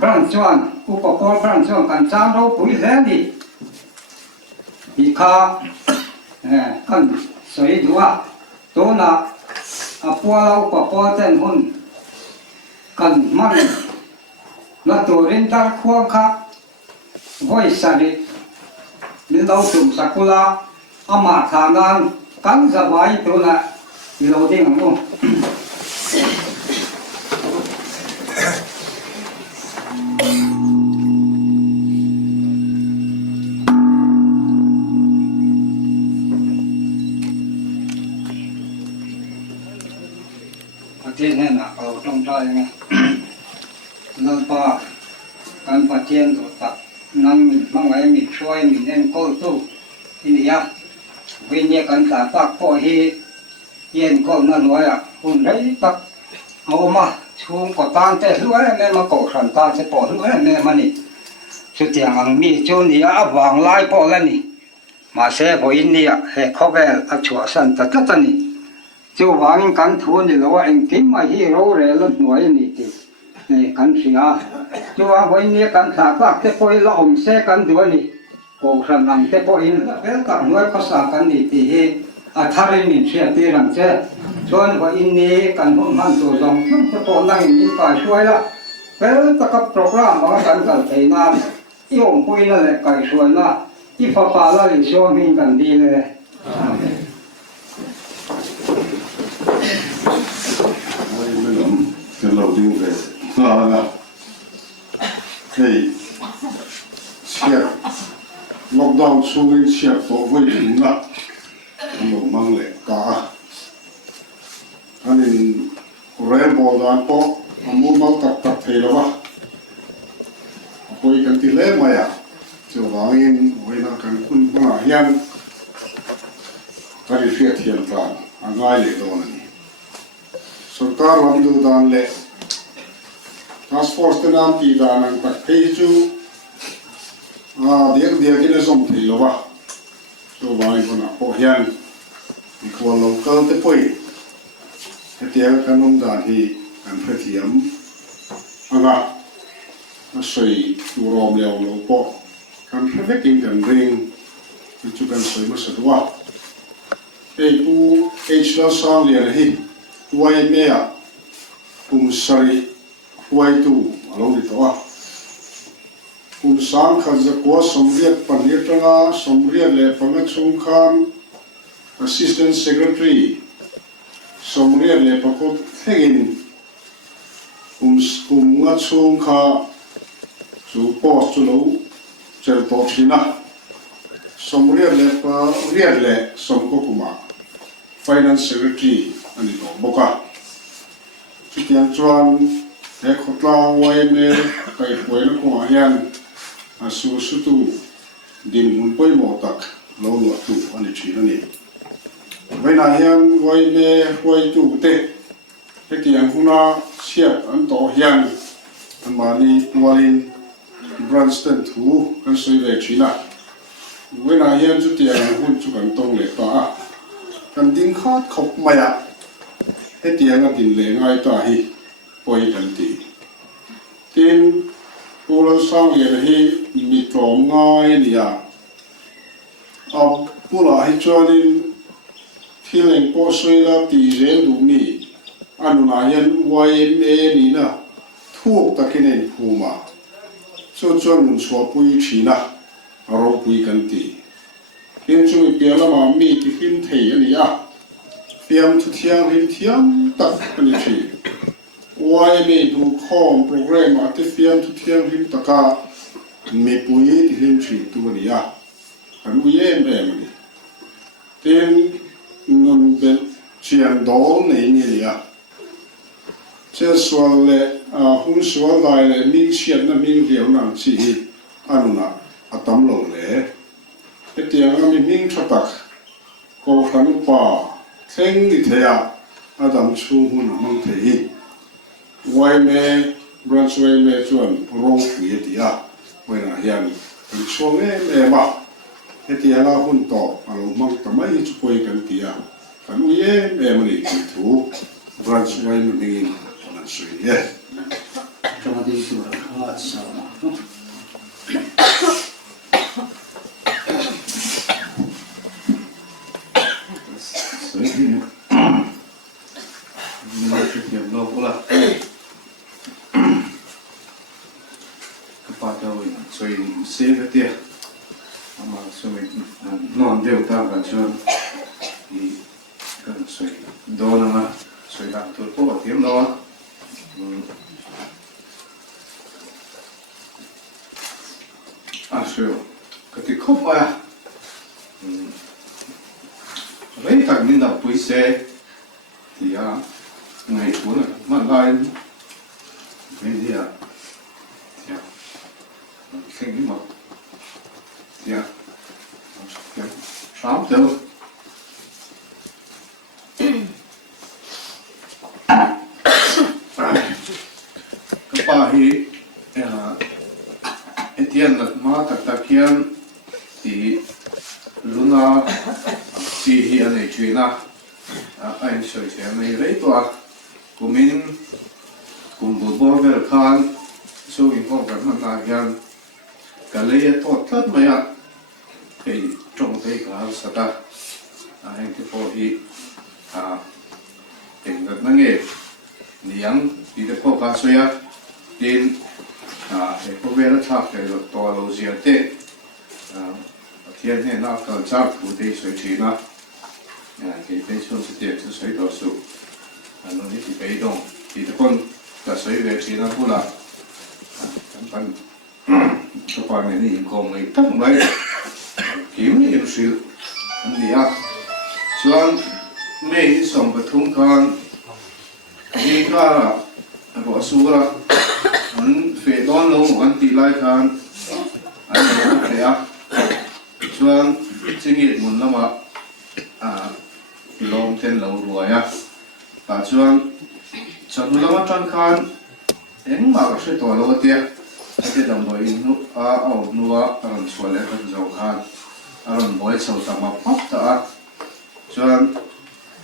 บรันชวนอุปกรณ์บรันชวนกันจ้างเราปุ๋ยแรงดิอีกข้ากันสวยดูตัวน่ะปัวเราอุปกรณ์เต้นหุ่นกันมันแล้วตัวเรนตัลควงค่ะไว้สนิทนี่เราถึงสักกุลาอามาทานานกันสบายตัวน่ะเราดิ้งมั้ง เขาต้องได้ไงแล้วก็การปฏิญาณตัดนั่งมีบางไงมีช่วยมีเน้นโก้ตู้ที่นี่อ่ะวิญญาณการตาปากพ่อเฮเย็นก็นั่นไว้อ่ะคุณได้ตักเอามาชูงก็ตามแต่รู้อะไรแม่มาโกสันตาจะปอรู้อะไรแม่มานี่สุดที่อังมีโจนี่อ่ะวางไล่ปอแล้วนี่มาเสพอินนี่อ่ะให้เขาไปอัจฉริยะตัดตัดนี่จู่วางกันทุนนี่แล้วว่าเองทิ้งมาฮีโร่เรื่องหน่วยนี่ทีนี่กันสิอ่ะจู่วางไว้นี่กันตาปากแต่พอละอมเสกันตัวนี่โกสันนังแต่พออินแล้วกับหน่วยภาษากันนี่ทีเฮอาทารินินเสียตีรังเจ้ส่วนว่าอินนี้กันหุ่นหันตัวจงจะพอนั่งอินก็ช่วยละแล้วตะกับโปรแกรมมากันกันไอ้นานอีองคุยนั่นแหละก็ช่วยละอีฟ้าฟ้าละอีช่วยมีกันดีเลย ไม่หลงจะเราดูเลยนะให้เชียร์ล็อกดาวน์ช่วงเชียร์ตัวไว้ถึงละเรามั่งเลยกาอันนี้เรียนบอลานก็มุ่งมั่นตัดเทแล้ววะคุยกันที่เล่มอ่ะจะวางอินไว้นักกันคุณมาเฮียนการเสียเทียนกันง่ายเลยตรงนี้สุดท้ายเราดูด้านเล่ทัสฟอร์สที่นั่นที่ด้านนั้นตัดเทจูเดี๋ยวกินสมทีแล้ววะจะวางอินคนอ่ะพอเฮียนอีกวันเราเกิดที่ป่วยเดี๋ยวกันน้องด้านที่กันเทียมอ่ะใส่ดูรอมเลี้ยวเราปอกกันเพื่อกินกันเร่งจุกันใส่มาสะดวกกูเราสร้างเรียนให้วัยเมียผมใส่วัยตู้เราดีตัวผมสร้างขัดจะกว่าสมเด็จปัญญาตนาสมเด็จเลยปัญญาชงคาน Assistant Secretary สมเด็จเลยประกอบเฮกินผมงัดชงคาจูปอสจูลูเจอตัวชินะสมเรียนเลยปะเรียนเลยสมกุมา Finance Secretary อันนี้ก็บอกว่าชุดยังจวนเด็กคนละวัยเมื่อใครป่วยแล้วก็อายันสู้สุดดินมุ่งไปหมดตักเราหลวดตู้อันนี้ชีนั่นเองวัยนายันวัยเมื่อวัยตู้เตะเด็กยังหุ่นอาเชียอันโตยันอันมานีตัวลินBranston ทูกันสวยเวชีนะเวลาเห็นจุดยังหุ่นจุกันตรงเลยป่ะกันดิ้งขาดขบมาอ่ะเฮ็ดยังกันดิ้งเลยง่ายต่อให้ปล่อยกันตีดิ้งผู้เราสร้างอย่างให้มีกลมง่ายเนี่ยเอาผู้เราให้จวนที่เล่นโปสวยละตีเรื่องดูนี่อันนั้นยังวัยเมื่อนี่นะทุกตะกี้เนี่ยผู้มาจนมันชัวปุยชีนะเราปุยกันตีเห็นช่วยเปลี่ยนละมามีที่หินเทียนี่อ่ะเปลี่ยนทุกเที่ยงหินเทียงตัดกันชีวัยนี้ดูข้อมโปรแกรมอาทิตย์เปลี่ยนทุกเที่ยงหินตะกาไม่ปุยที่หินชีตัวนี้อ่ะอันนี้แบบนี้เต็มนั่นเป็นเชียงดอลนี่นี่อ่ะเจ้าส่วนเล่หุ่นส่วนใดเล่มีเชียนนั่นมีเดียวนั่นสิอันนั้นอัตมโลเล่เดี๋ยวเรามีมิ่งชัดตักก็ขันป่าเข่งดิเทียอัตมชูหุ่นมังเทียวัยเมย์บรันช์วัยเมย์ชวนโรงคุยดีอ่ะเวลาเฮียนเป็นช่วงเอ๋บ้าเดี๋ยวเราหุ่นต่ออารมณ์มังทำไมจะคุยกันดีอ่ะกันอุ้ยมันอีกถูกบรันช์วัยเมย์สวยเนี่ยจะมาดีตัวข้าสาวนะสวยดีนะมันจะเกี่ยวโลกละก็ปาเจ้าสวยเสียกันเดียมาสวยนอนเดียวตามกันชวนที่กันสวยโดนนะสวยดังตัวพวกเทียมเราAșa, că te copă aia. Vrei că mi-mi dau pui se, ia, nu e bună. mà lại cái gì à dạ cái gì mà dạ sáu đâu cái bà hi Etienne là má tak hian thì luna chi hi anh ấy chuyện à anh soi xem này đấy toa của mình cùng bộ bò về khan số hình phong cảnh mình là hian cái lấy tốt thật mấy ạ thì trong thế cả sao ta anh thì phổ hi tình rất năng nghề niang đi được có cả xoay tin thì có vẻ là chắc cái to lâu dài thế thiên này nó còn chắc phụ đề suy trí mà cái bên trong sự kiện是水多数nó đi thì被动thì cái con cả suy về trí nó cũng là căn cái phần này thì còn mấy tất mấy kiếm nhiều sự anh đi Chuan mấy sống bát thung khan đi ra là bỏ xuống là anh phải đón lâu anh đi lại khan anh không phải Chuan chỉ nghĩ muốn là mà lom tên lâu rồi Chuan chọn lâu mà chọn khan em mà có sự to lâu tiệt cái đồng đội nu nua anh xóa lại cái dầu khan anh bôi sầu tama pop ta Chuan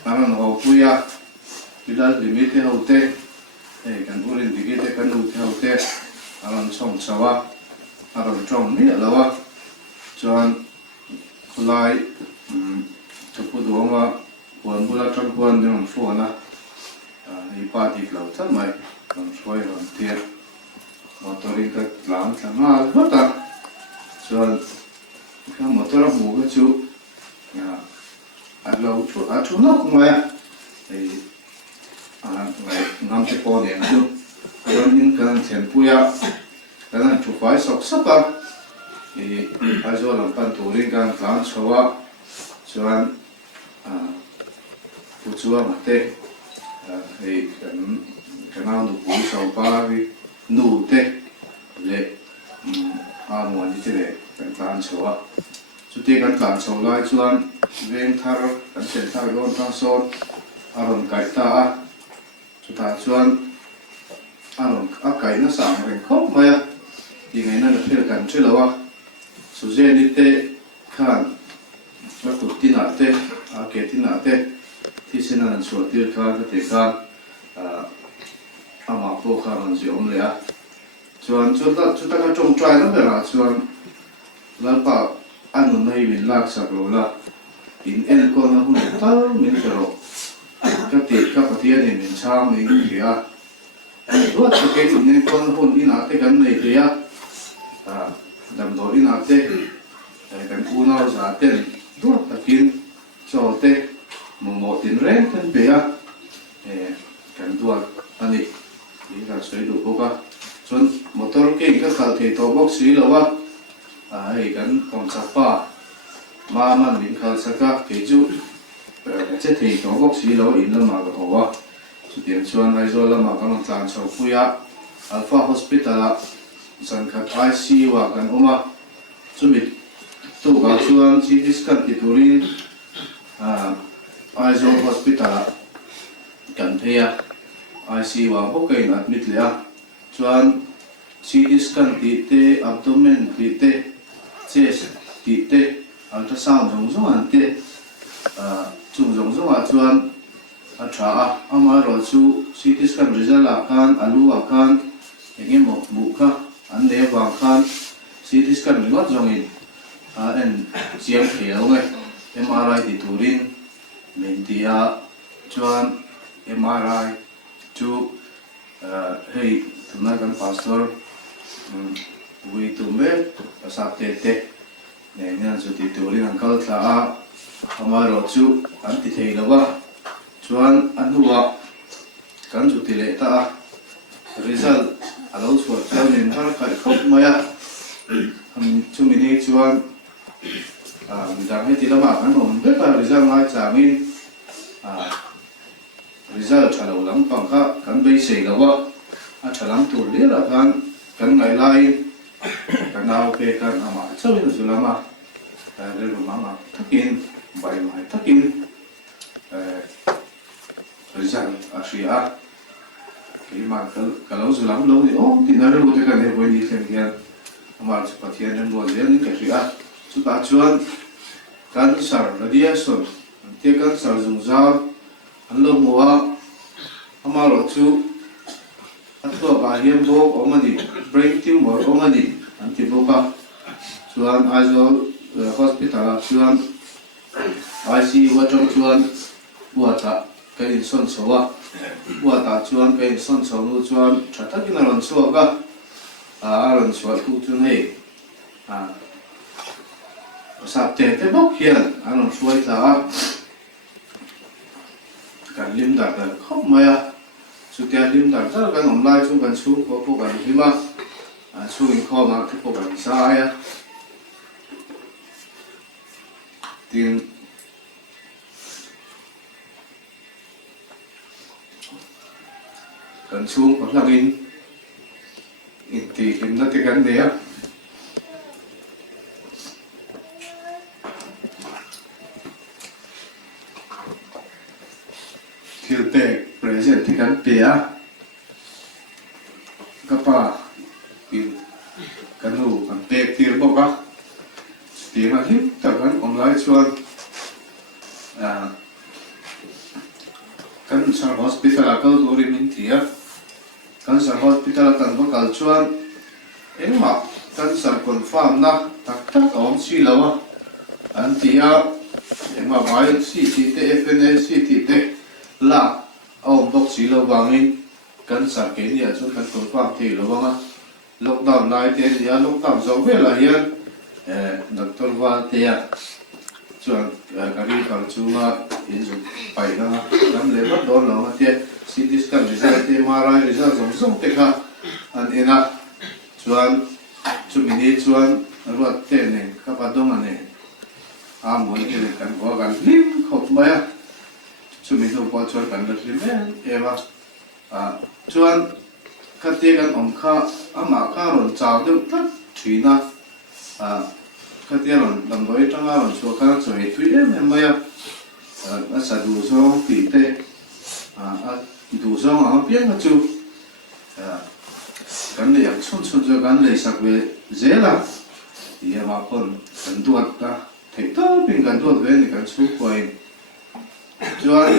anh ngầu cùi bây giờ limit theo thế kan urin digite kan u theo thế anh xong sawa anh trong mi lawa Chuan lại chụp đồ mà quần bula trong quần nhưng phun na đi ba đi lâu thật mày làm xoay làm tiệt motorin cái làm thằng rất là Chuan cái motor mua cái chú lâu chú nó cũng vậy thì lại ngắm cái con này chú rồi những cái tiền bùi cái này chú phải sọc sọc thì ai rồi làm pan tổ liên can làm xóa Chuan phụ chúa mà thế thì cái nào nụ bùi sầu ba vì nụ thế lệ muốn như thế này cái làm xóa chú tí cái làm xóa lại Chuan ven thar cái sen thar gom thang son aron cái ta chú ta Chuan aron cái nó sáng rồi khóc mày thì ngày nay là phải cần chơi lâu số gen đi tê khan và tụt tin à tê kể tin à tê thì sẽ là số tiêu khan cái khan mà phố khan là gì ông lẽ Chuan chúng ta có trồng trái nó phải là Chuan là bảo anh nói mình lạc sạc rồi là in el con nó không tao mình phải rồi các tiết các cái tiền này mình sang mình kia rồi cái in el con nó không in arte cái này kia đầm đó in arte cái u nào giá tiền rồi ta kiếm cho tê một tiền rent thân bia cái đua anh đi là suy đủ không cả Chuan motor cái khảo thì tàu bốc xí là cái còn sắp pa mà mình khảo saka cái chú cái thì tàu bốc xí là in là mà cái hồ chú tiền Chuan ai rồi là mà cái lòng tàn sầu phuya Alpha Hospital Chuan khát ICU cái oma chú biết tu cái Chuan CT scan thì turin Aizo Hospital kan thea ICU bốc cái admit lea Chuan CT scan ti te abdomen ti te chest ti te ultrasound zong an te chung zong Chuan tha ama ro chu CT scan result a kan alu a kan engem mu kha an le wa khan CT scan result zong in en chiang khelo ngai MRI ti turin min tia Chuan MRI chu hei tuna kan pastor vui tu me pasap te te ne ngan chu ti turin an kal tha amaro chu an ti thei lawa Chuan an huwa kan chu ti le ta result alo chu chuan nin har khai khop maya chu mini Chuan mình đang hết thì là bảo cái mồm rất là result ngay trả min result chalo lam pang kha kan bei sei lawa a chalang tur le la kan ngai lai kan naw pe kan ama chawin zulama le lu mama takin bai mai takin result ashia ki ma kalau zulam lo ni oh tinar lo te kan he boi ni khen ya ama pathian nem lo le ni ka ria chu ta chuan kan sar radia son te kan sar zung za an lo muwa ama lo chu atwa ba hiam bo omani brain tumor omani an ti bo ka chuan aizo hospital chuan ICU wa trong chuan buata cái son số à, bữa ta chuan cái son số nu chuan chả tất cái lần số cả, lần số cũng chuan hay, sắp tới cái bốc hiền, lần số ta, cái lim đặt là không mấy à, số tiền lim đặt rất là cái nòng lai chung cái số có bộ cái gì mà, số in kho mà cái bộ cái sai à, tiền kan chung ko langin inti himna te kan dea thilpe present te kan pea kapa in kanu kan pek tir boka tinga him ta kan online chuan kan sar hospital a kal turin in tia kan sar hospital tan ba kal chuan engma kan sar confirm na tak tak om si lawa an tia engma bai si ti te FNA si ti te la om bok si lo wangin kan sar ke ni a chu kan confirm ti lo wanga lockdown lai te dia lockdown zo ve la hian doctor wa te ya chuan kari kal chunga in zu pai na lam le ba don lo ma te CT scan result te MRI result zong te kha an ena chuan chumini chuan ruat te ne ka pa dong ane a moi ke kan ko kan lim khop ma ya chumi no po chuan kan lim eva chuan ka te kan om kha ama ka ron chaw de tat thina cái tiền là đồng đội trong ao là số các trời thủy em mày à sẽ đủ số tỷ tệ đủ số mà biết là chú cái này xuân xuân cho cái này sắp về dễ là thì mà còn cần tuột ta thấy tốt bình cần tuột về thì cần số quay cho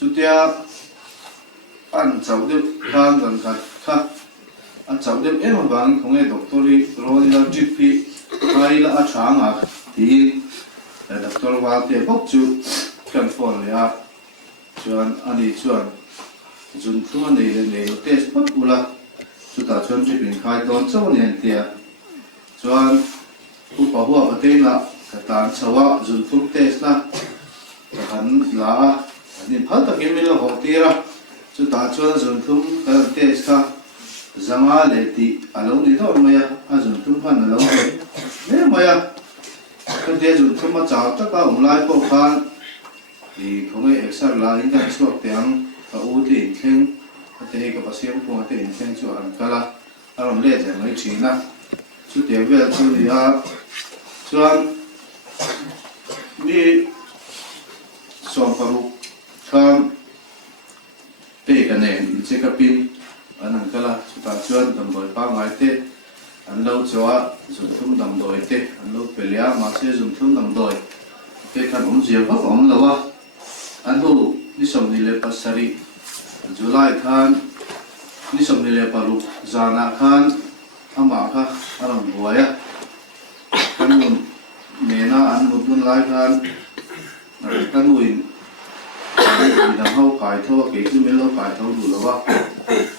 chú tia ăn cháu được ăn gần cả khác ăn cháu được em mà bạn không nghe doctor đi rồi là GP hay là ở sáng à thì doctor vào thì bốc chú cần phone là chuan anh đi chuan dùng thuốc này để test bốc ula chúng ta chuan chỉ bình khai đón châu này thì chuan u bảo hộ ở đây là cái tán châu dùng thuốc test là hắn là nên hết tất cả mình là học tiệt ra chúng ta chuan dùng thuốc test là zanga le ti alo ni to maya azun tum phan alo ne maya kan de jun thum ma cha ta ka umlai po khan thì không ai extra la in kan suak tiang ka u ti theng te ka pasiam po te in theng chu an kala arom le je mai china chu te ve chu ni a chuan mi som paru kan pe ka ne check up in anh ăn cái là chúng ta chuyên đầm đồi ba ngày tết anh lâu cho dùng thun đầm đồi tết anh lâu về lia mà sẽ dùng thun đầm đồi tết kan om ziel bắc om lawa anh hu ni som ni le pasari July khan ni som ni le paru zana khan ama kha aram buaya kan mun mena an mutun lai khan kan uin đằng hậu cải thô cái thứ mấy lâu cải thô đủ rồi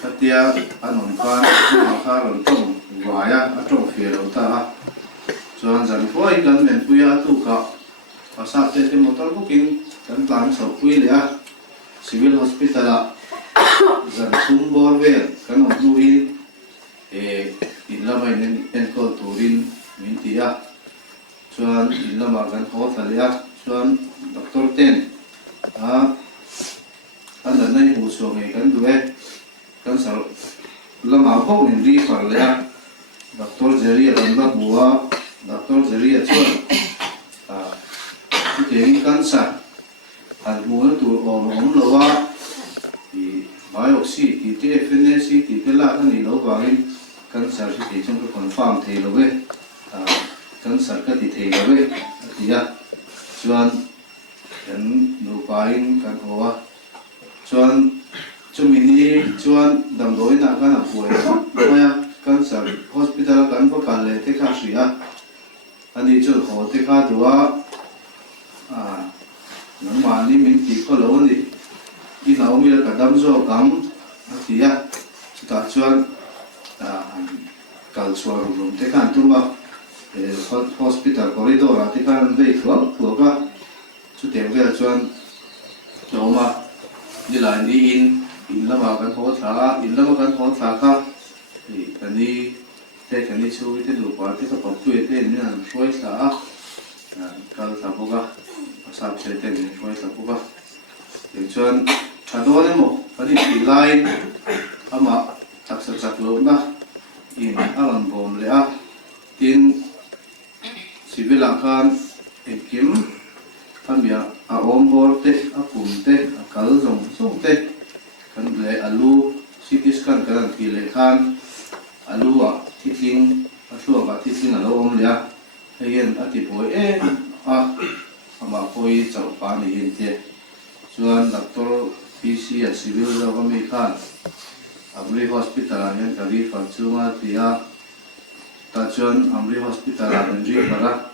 cái tia anh nông khan mà khan làm trồng vải á trồng phía đầu ta cho anh dần phơi gần miền quê tu cả và sau đây thì một tấm booking cần làm sổ quê lẽ civil hospital dần sung bor về cái nông nuôi in là vậy nên en có turin min tia cho anh in là mà gần khó phải lẽ cho anh doctor ten chuang ngày kan du kan sar lama ho in ri far le doctor Jerry lam la bua doctor Jerry chuan cái kan sa an mu tu om lo wa thì biopsy thì cái FNC thì cái là cái này lâu vàng kan sa thì trong cái confirm thầy lo ve kan sa cái thì thầy lo ve thì chuan kan nu pain kan hoa chuan chumini chuan dam doi na kan apuai maya kan sa hospital kan ko kan le te kha sia ani chu ho te kha duwa nang ma ni min ti ko lo ni i na mi ka dam zo kam tia ta chuan kal chuar rum te kan tu ma hospital corridor te kan ve thua ka chu te ve chuan lo ma ni la ni in lama kan ho tha in lama kan ho tha ka thì cái này chú cái đủ quá thì các bạn tuổi thế nên là suy sa kalau tak buka sab saya thế nên suy sa buka yang cuan ada ni mo tadi lain ama tak lo na in alam bom le tin sibilakan ekim kami om bor te kum te kal zong te kan le alu CT scan kan le kan alu thithing asua thithing alo om le hiện ati poi ama poi chau pa ni hin te chuan doctor PC civil lo kami khan Amri hospital hian kari fa chunga tia ta chuan Amri hospital an ri para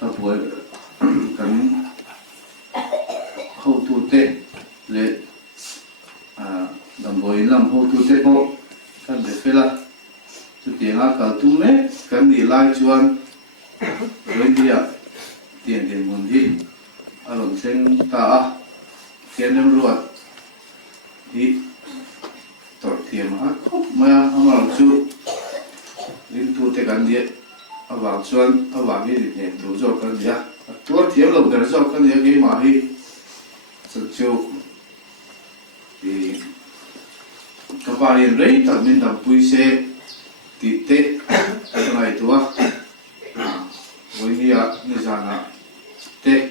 ka poi kan ho tu te le damboi lam ho tu te ko kan de fela tu tianga ka tu me kan ni lai chuan India tiền muốn đi alom sen ta tiền em ruột đi tọt tiền mà ama chu lim tu te kan dia awang chuan awang ni ne tu zo kan dia tu tiền lo der zo kan dia ke ma hi chu thì các bạn hiện đấy tập nên tập vui xe thì tết cái này tu với như là thế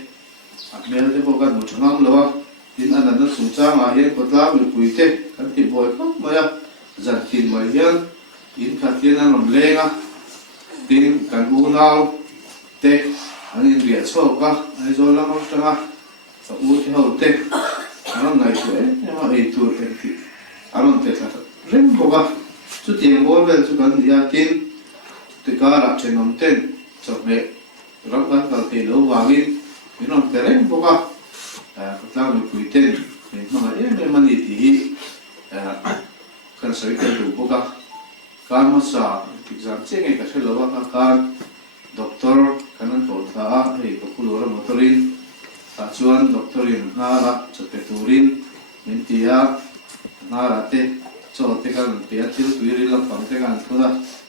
mẹ nó có cần một trăm năm rồi tin anh nó sung trang mà hiện có ta bị quỳ thế cái thì bồi khóc mà giật tin mà hiện in cả tiền anh làm lên tin cần u nào thế anh in việc số cả anh rồi làm không chẳng u thì hậu thế anh này thế nhưng mà ấy tuổi thế thì anh thế là rất boga chút tiền bồi về chút cần đi tin thì cả là trên nông tên cho mẹ rất là cần tiền lâu vàng đi nó cái đấy boga kita berkuitin memang ada memang itu kan saya kerja buka kan masa exam cengeng kasih lawan kan doktor kanan kota keluar motorin tajuan doktorin nara cepeturin mintia nara te cote kan piatil tuirilam pangte kan tuh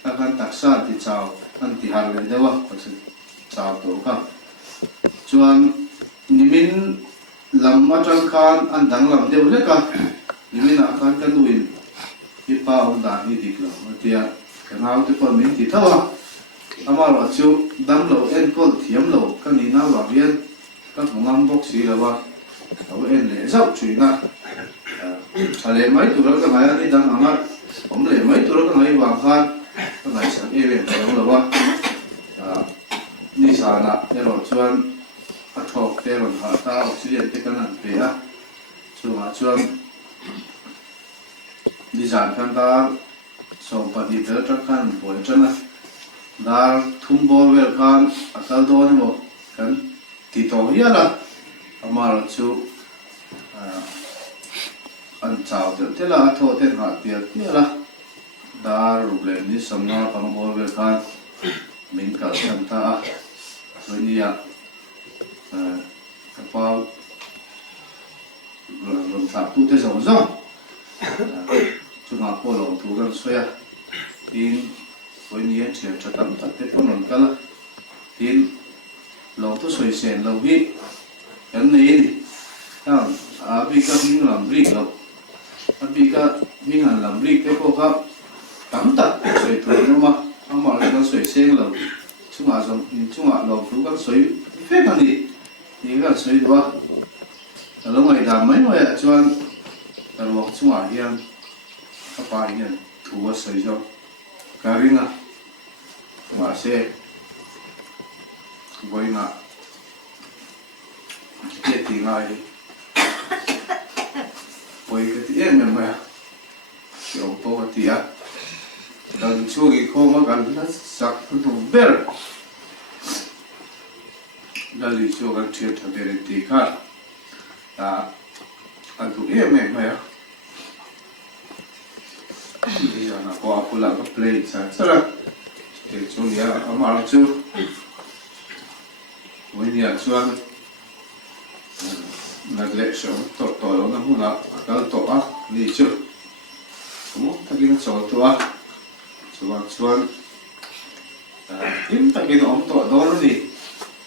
akan taksa di caw nanti harga dewa pasal caw tu kan cuan nimin lam atang kan andang lam deu le ka nimin akan kan duin ipa on da ni dik lo tia kanau te pon min ti thawa amaro chu dam lo en kol thiam lo kan ni na wa rian ka ngam bok si la wa au en le zau chui na ale mai tu ra ka mai ni dang anga om le mai tu ra ka mai wa khan ka mai sa e ve ka lo wa ni sa na ne ro chuan thok te ron ha ta oxygen te kan an pe chuan đi dàn kan ta so pa di ter tra kan boi chana dar thum bor vel kan akal do ni mo kan ti to ya la amar chu an chao te la tho te ha ti la dar ru le ni samna pang bor vel kan min ka san ta so ni ya kapal rum sa tu te zo zo chúng ta có lòng thu gần xoay tin với nhiên chuyện cho tấm thật tết con lòng cả tin lòng thu xoay sen lòng vi cái này đi vì các hình làm riêng lòng bị cái mình hẳn làm đi cái cô các cắm tật sấy tuổi nó mà ông bảo là nó sấy sen là chúng à lòng thú các sấy phép hàng gì thì các sấy đó là lúc này làm mấy người cho anh là lúc chúng à hiền các bạn hiền thú sấy cho cái riêng à mà sẽ với ngã cái tiếng ai với cái tiếng mà kiểu to thì á dan chui không mà gần nó sắc nó bể dan lý cho gần chuyện thật về thì khác anh tụi em mà bây giờ nó có phụ là cái play sao ra để cho nhà ông ăn chú với nhà chú ăn là lệ sống tội tội nó không là cái tội á lý chú cũng ta kia nó tội chuan im takin om to dor ni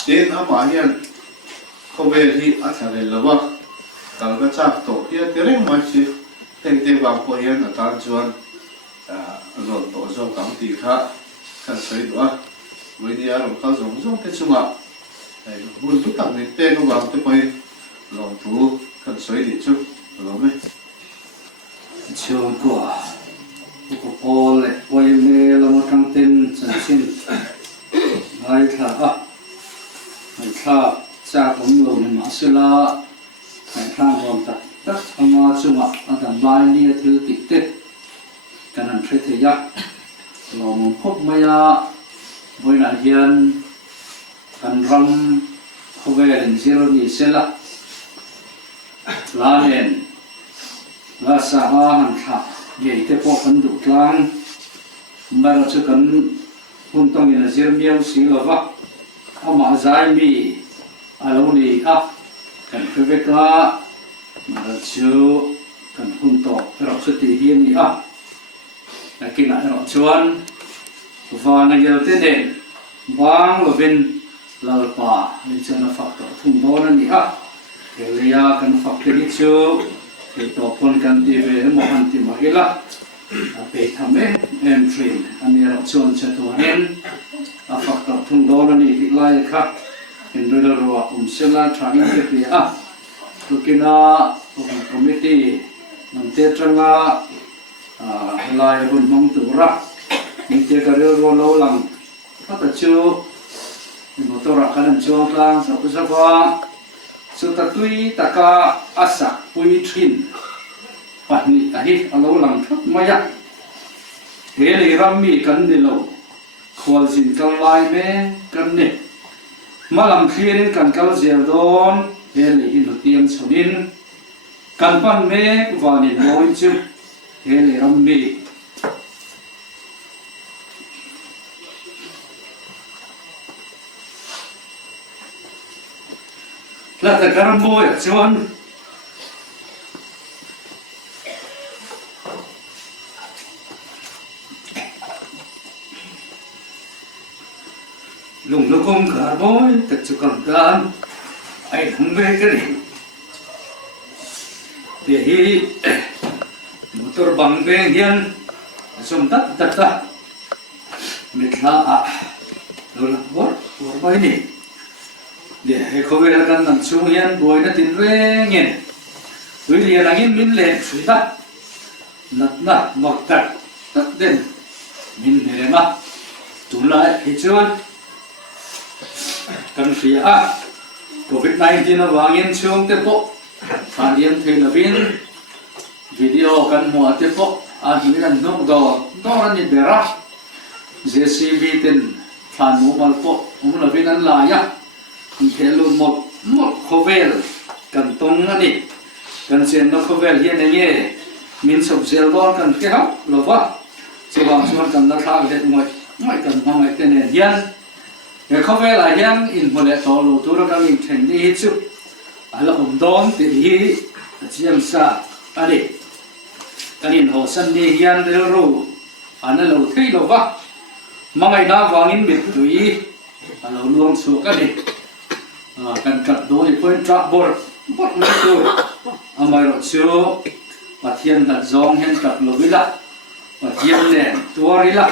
ten ama hian khovel hi a thale lawa tal ga chak to hi tereng ma chi teng te bang ko hian atan chuan lon to zo kam ti kha kan sei do với dia rom ka zong zong te chunga ai hun tu tak ni te no bang te pai long tu kan sei di chu lo me chiều qua cô cô lại quay về là một trong tên chân xin hai thà cha cũng lâu nên mà xưa là hai thà gồm tất ông chung ạ anh ta mai đi thứ tịch tết cái này phải thấy ya lòng phúc maya với nạn hiền cần rong không về đến zero gì sẽ là nền là xã hàng thà vậy thì có phần đủ lang mà nó chỉ cần hun tông như là riêng miêu xí là vắt ông mà giải mi lâu này cần phải biết là mà nó chưa cần hun to cái đó sẽ thể hiện gì là cái này nó chuan và ngày đầu tiên này vang là bên là bà nên cho nó phát tổ thùng bò nó gì cái này cần phát cái gì chưa thì tổ quân cần đi về một hành trình mà cái là về thăm em truyền anh ấy chọn cho tôi nên phát động thung đó là đi lại khác hiện rồi là sẽ là trải nghiệm cái gì tôi kia là committee nằm tết trong lại buồn mong tự ra nhưng chỉ cái điều lâu lắm phát được chưa một tổ ra cái làm chưa lang sao qua sự ta tuy ta cả asa quy trình phát ni ahi alo lang thot maya he le rammi kan ni lo khol sin kal lai me kan ne malam khirin kan kal zel don he le hin tiam chonin kan pan me wa ni moi chu he le rammi là ta karam boy chuan lùng nó không cả boy thật sự còn gan ai không biết cái gì để hi motor bang beng hian som tắt ta mệt la rồi là bớt bay đi để không biết là cần nằm xuống hiền bồi nó tin về nghe với liền là những min lệ suy ta nát mặc cắt tất đến min này mà tụi lại thì chưa cần phía COVID-19 nó vang yên xuống tiếp bộ phản yên thì là pin video cần mua tiếp bộ hiện là nông đồ đó là những đề ra JCB tin phản mũ mal bộ cũng là pin ăn lại nhá thế luôn một khovel cần tung nó đi cần xem nó khovel hiện nay nhé mình sập gel đó cần cái hấp lỗ vá chỉ bằng chúng cần nó thao hết mọi cần mang lại cái này hiện cái khovel là hiện in một lệ tổ lỗ tu nó đang in thành đi hết chứ là đón thì đi chỉ làm sao đi cái in hồ sân đi hiện rồi anh là lỗ thấy lỗ vá mang ngày nào vang in biệt tùy lỗ luồng xuống cái đi kan kat do ni point trap bor bot na to amai ro chu pathian na zong hen kap lovila pathian ne tuarila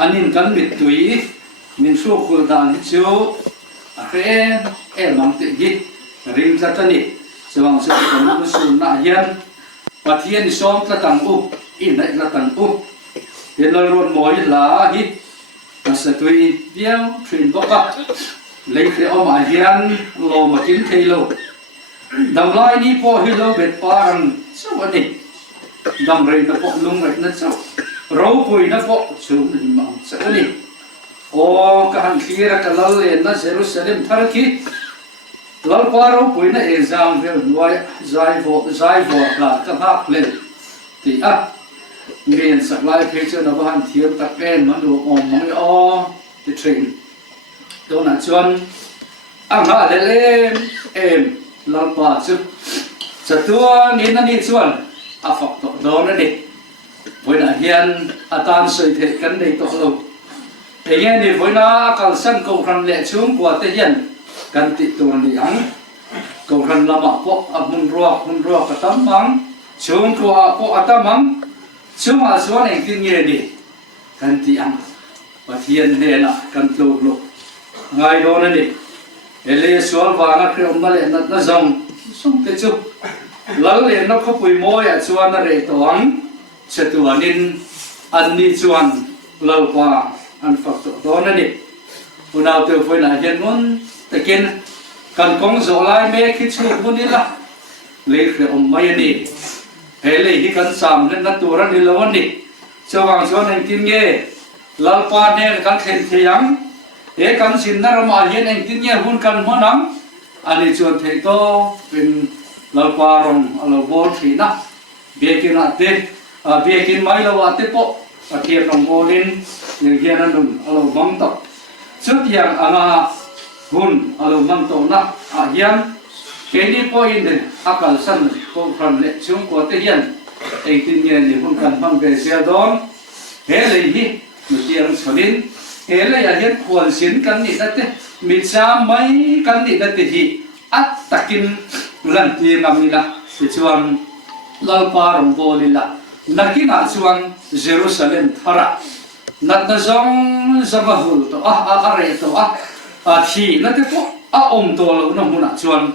anin kan mit tui min su khul dan chu a khe mang te gi ring tatani sawang se kan su na hian pathian ni som tla tang u in nai la tan u yen lo ron moi la hi sa tui biang trin boka lấy cái ông mà hiền lo mà chính thấy lo đầm lai ní po hi lo bet parang sao vậy đi đầm rây nó po lung vậy nó sao rau pui nó po chum đi mà sao đi ô cái hàng kia ra cái lal lên nó Jerusalem thar ki lal pa rau pui nó exam về loài giải vô là cái hak lên thì miền sạc lai phía trên nó có hàng thiêm tắc đen nó đồ ôm mong o thì train tôi nói chuyện anh hỏi lên em làm ba chứ giờ tôi nên anh đi chuyện phật tổ đó nữa đi với là hiền tan sợi thể cắn đầy tổ lâu thế nên thì với nó càng sân cầu khăn lệ xuống của thế hiền cần tị tổ đi ăn cầu khăn làm bộ mun ruột cái tấm bằng xuống của bộ tấm bằng xuống mà xuống này kinh nghiệm đi cần tị ăn và hiền này là cần lục lục ngày đó này đi ele sual vanga kre omma le na zong song te chu lal le no kho pui moi a chuan a re tawang chetuanin an ni chuan lal pa an fak to do na ni unau te foi na hian mon takin kan kong zo lai me khi chu mun la le kre omma ni ele hi kan sam le na turan ni lo ni chawang chuan an tin nge lal pa ne kan khen thiang thế căn xin na mà hiện anh tin nhé hun căn hoa nắng anh ấy chọn thấy to bên lâu qua rồi lâu bol thì na bia kia na tê bia kia mấy lâu à tê po thiệt lòng bol lên những kia nó đun lâu vắng tóc trước yang anh hun lâu vắng tóc na hiện cái đi po in đây akal san ko phần lệ xuống của tê hiện anh tin nhé thì hun căn phong về xe đón thế là gì một tiếng sớm thế là hiện quần xin căn đi đất mình cha mấy căn đi đất thì takin lần tiền làm gì là thì chuan lalpa rong boli là nakin chuan Jerusalem thara nat na zong zamahul to are to thì nó thế có to lo nó muốn chuan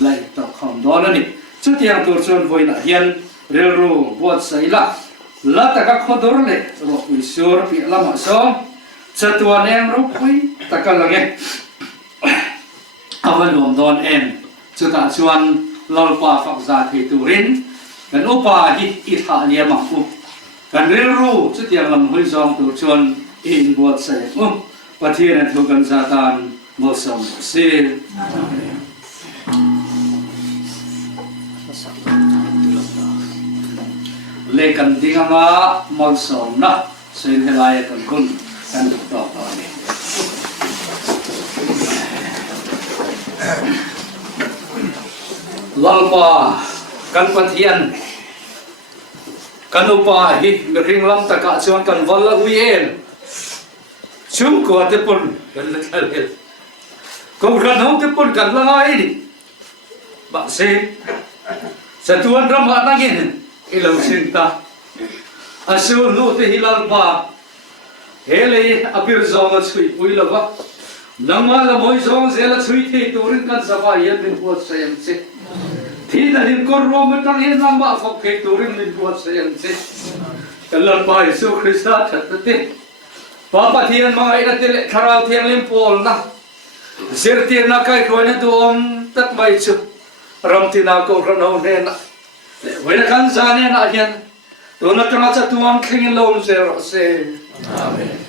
lại to không đó là đi chút tiền tôi chuan voi là hiện relu bot sai la ta các khodor le ro isur pi lama so chatuan em ro pui takalange awan lom don em chuta chuan lalpa fak za thei turin kan upa hi itha lia ma fu kan rilru chutiang lam hoi zong tu chuan in bot sai pathian an thu kan zatan mo som se le kan dingama mo som na sen helai kan kun kan to to ni lalpa kan pathian kan upa hi ring lam taka chuan kan walla uien chung ko te pun kan lathal hel ko ran hom te pun kan langai ni ba se satuan rama nangin ilau sinta asul lu te hilalpa hele apir zonga chui puilava lama la moi zong zela chui the turin kan sava yen min pot sayam se thi da hin kor ro ma tang hin lama fok ke turin min pot sayam se kallar pa Yesu Krista thatte papa thian mangai na tele tharal thiang lim pol na zertir na kai khone tu om tak mai chu ram tina ko rano ne na when kan zane na hian to na tanga cha tuang khing lom zero se amen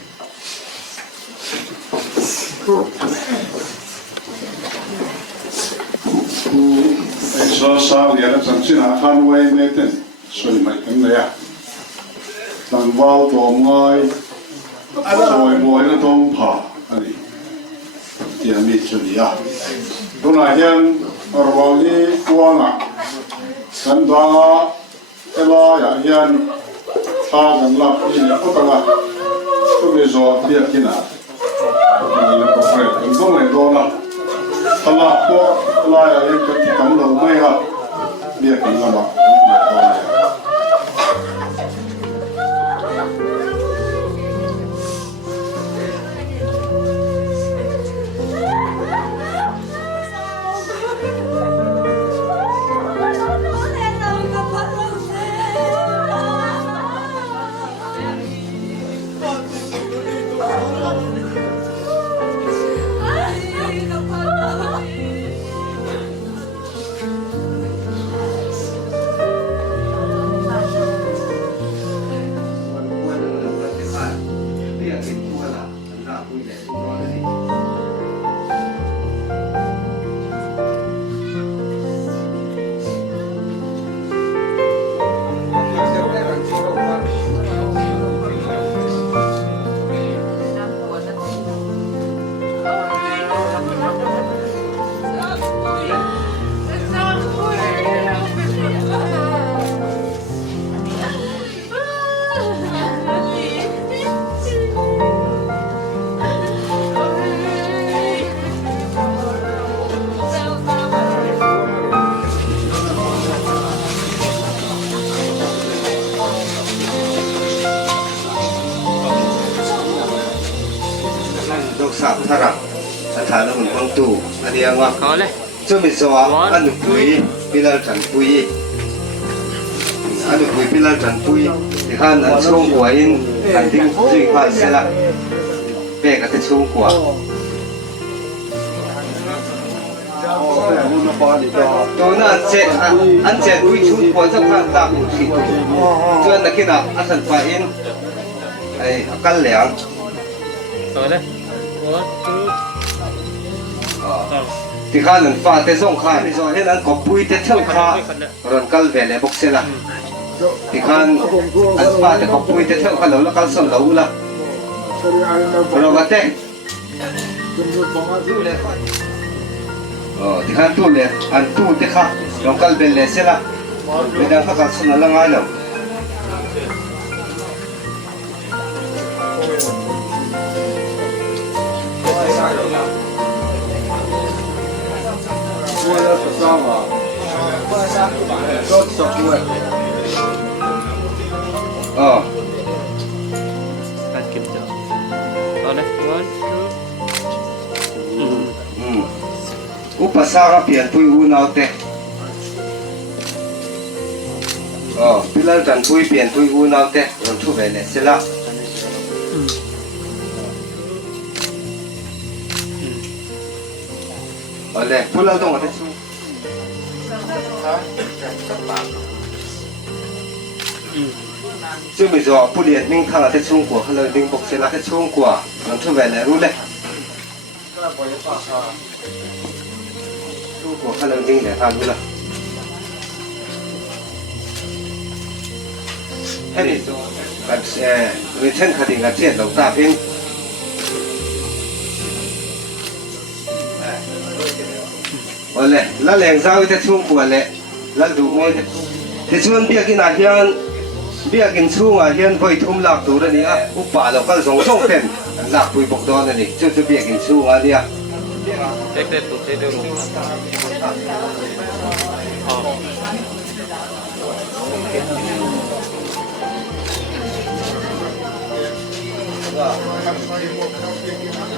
so sao ya chang chin a khan wai me ten soi mai kan le ya tang wal to ngai soi moi na tong pha ani ti mi chu ya do na hian arwal ni kuanga kan da ela ya hian ta gan la ni ya ko ta la ko me zo bia kina ni ko fre kan do le do na tala ko la ya ye ka tam lo mai ha bia kin la ma กับทารักสถานหุ่นฟังตู่อันนี้ว่าช่วยมิสวะอันดุปุยพิลาจันปุยอันดุปุยพิลาจันปุยที่ข้าอันช่วงกว่าอินอันดิ้งจุยพาเสละเป๊กอันช่วงกว่าตัวนั้นเจ็ดอันเจ็ดวิชุนพอจะผ่านตามอุทิศจนนักกีฬาอันสันไปอินไอ้กันเหลียงที่ข้านั้นฟ้าเตะส่งข้าที่ส่งให้นั้นก็ปุยเตะเท่าข้ารอนกัลเวลบุกเสละที่ข้าอันฟ้าเตะก็ปุยเตะเท่าข้าแล้วกัลส่งแล้วละเราก็เตะที่ข้าตู้เลยอันตู้เตะข้ารอนกัลเวลเสละไม่ได้ข้ากัลส่งแล้วงานแล้วอุปสรรคเปลี่ยนปุยอูนเอาเตะพิลาจันปุยเปลี่ยนปุยอูนเอาเตะเราทุบไปเลยเสร็จแล้วอะไรพูดแล้วต้องอะไรซึ่งมีจ่อผู้เรียนมิ่งทางอะไรช่วงกว่าเขาเลยดิ่งบอกเสร็จแล้วแค่ช่วงกว่าเราทุบไปเลยรู้เลยรู้กว่าเขาเลยดิ่งแต่ทำรู้ละแค่นี้กันวิเช่นคดีกันเทียนหลงตาเพียงอะไรแล้วแหล่งสาวที่ช่วงกว่าเลยแล้วดูมวยที่ชวนเบียกินอาหารเบียกินช่วงอาหารไปทุ่มหลักตัวนี่อ่ะอุปป่าเราก็ส่งส่งเป็นหลักปุยปกดอนนี่จะเบียกินช่วงอันนี้เด็กๆตัวเด็กๆ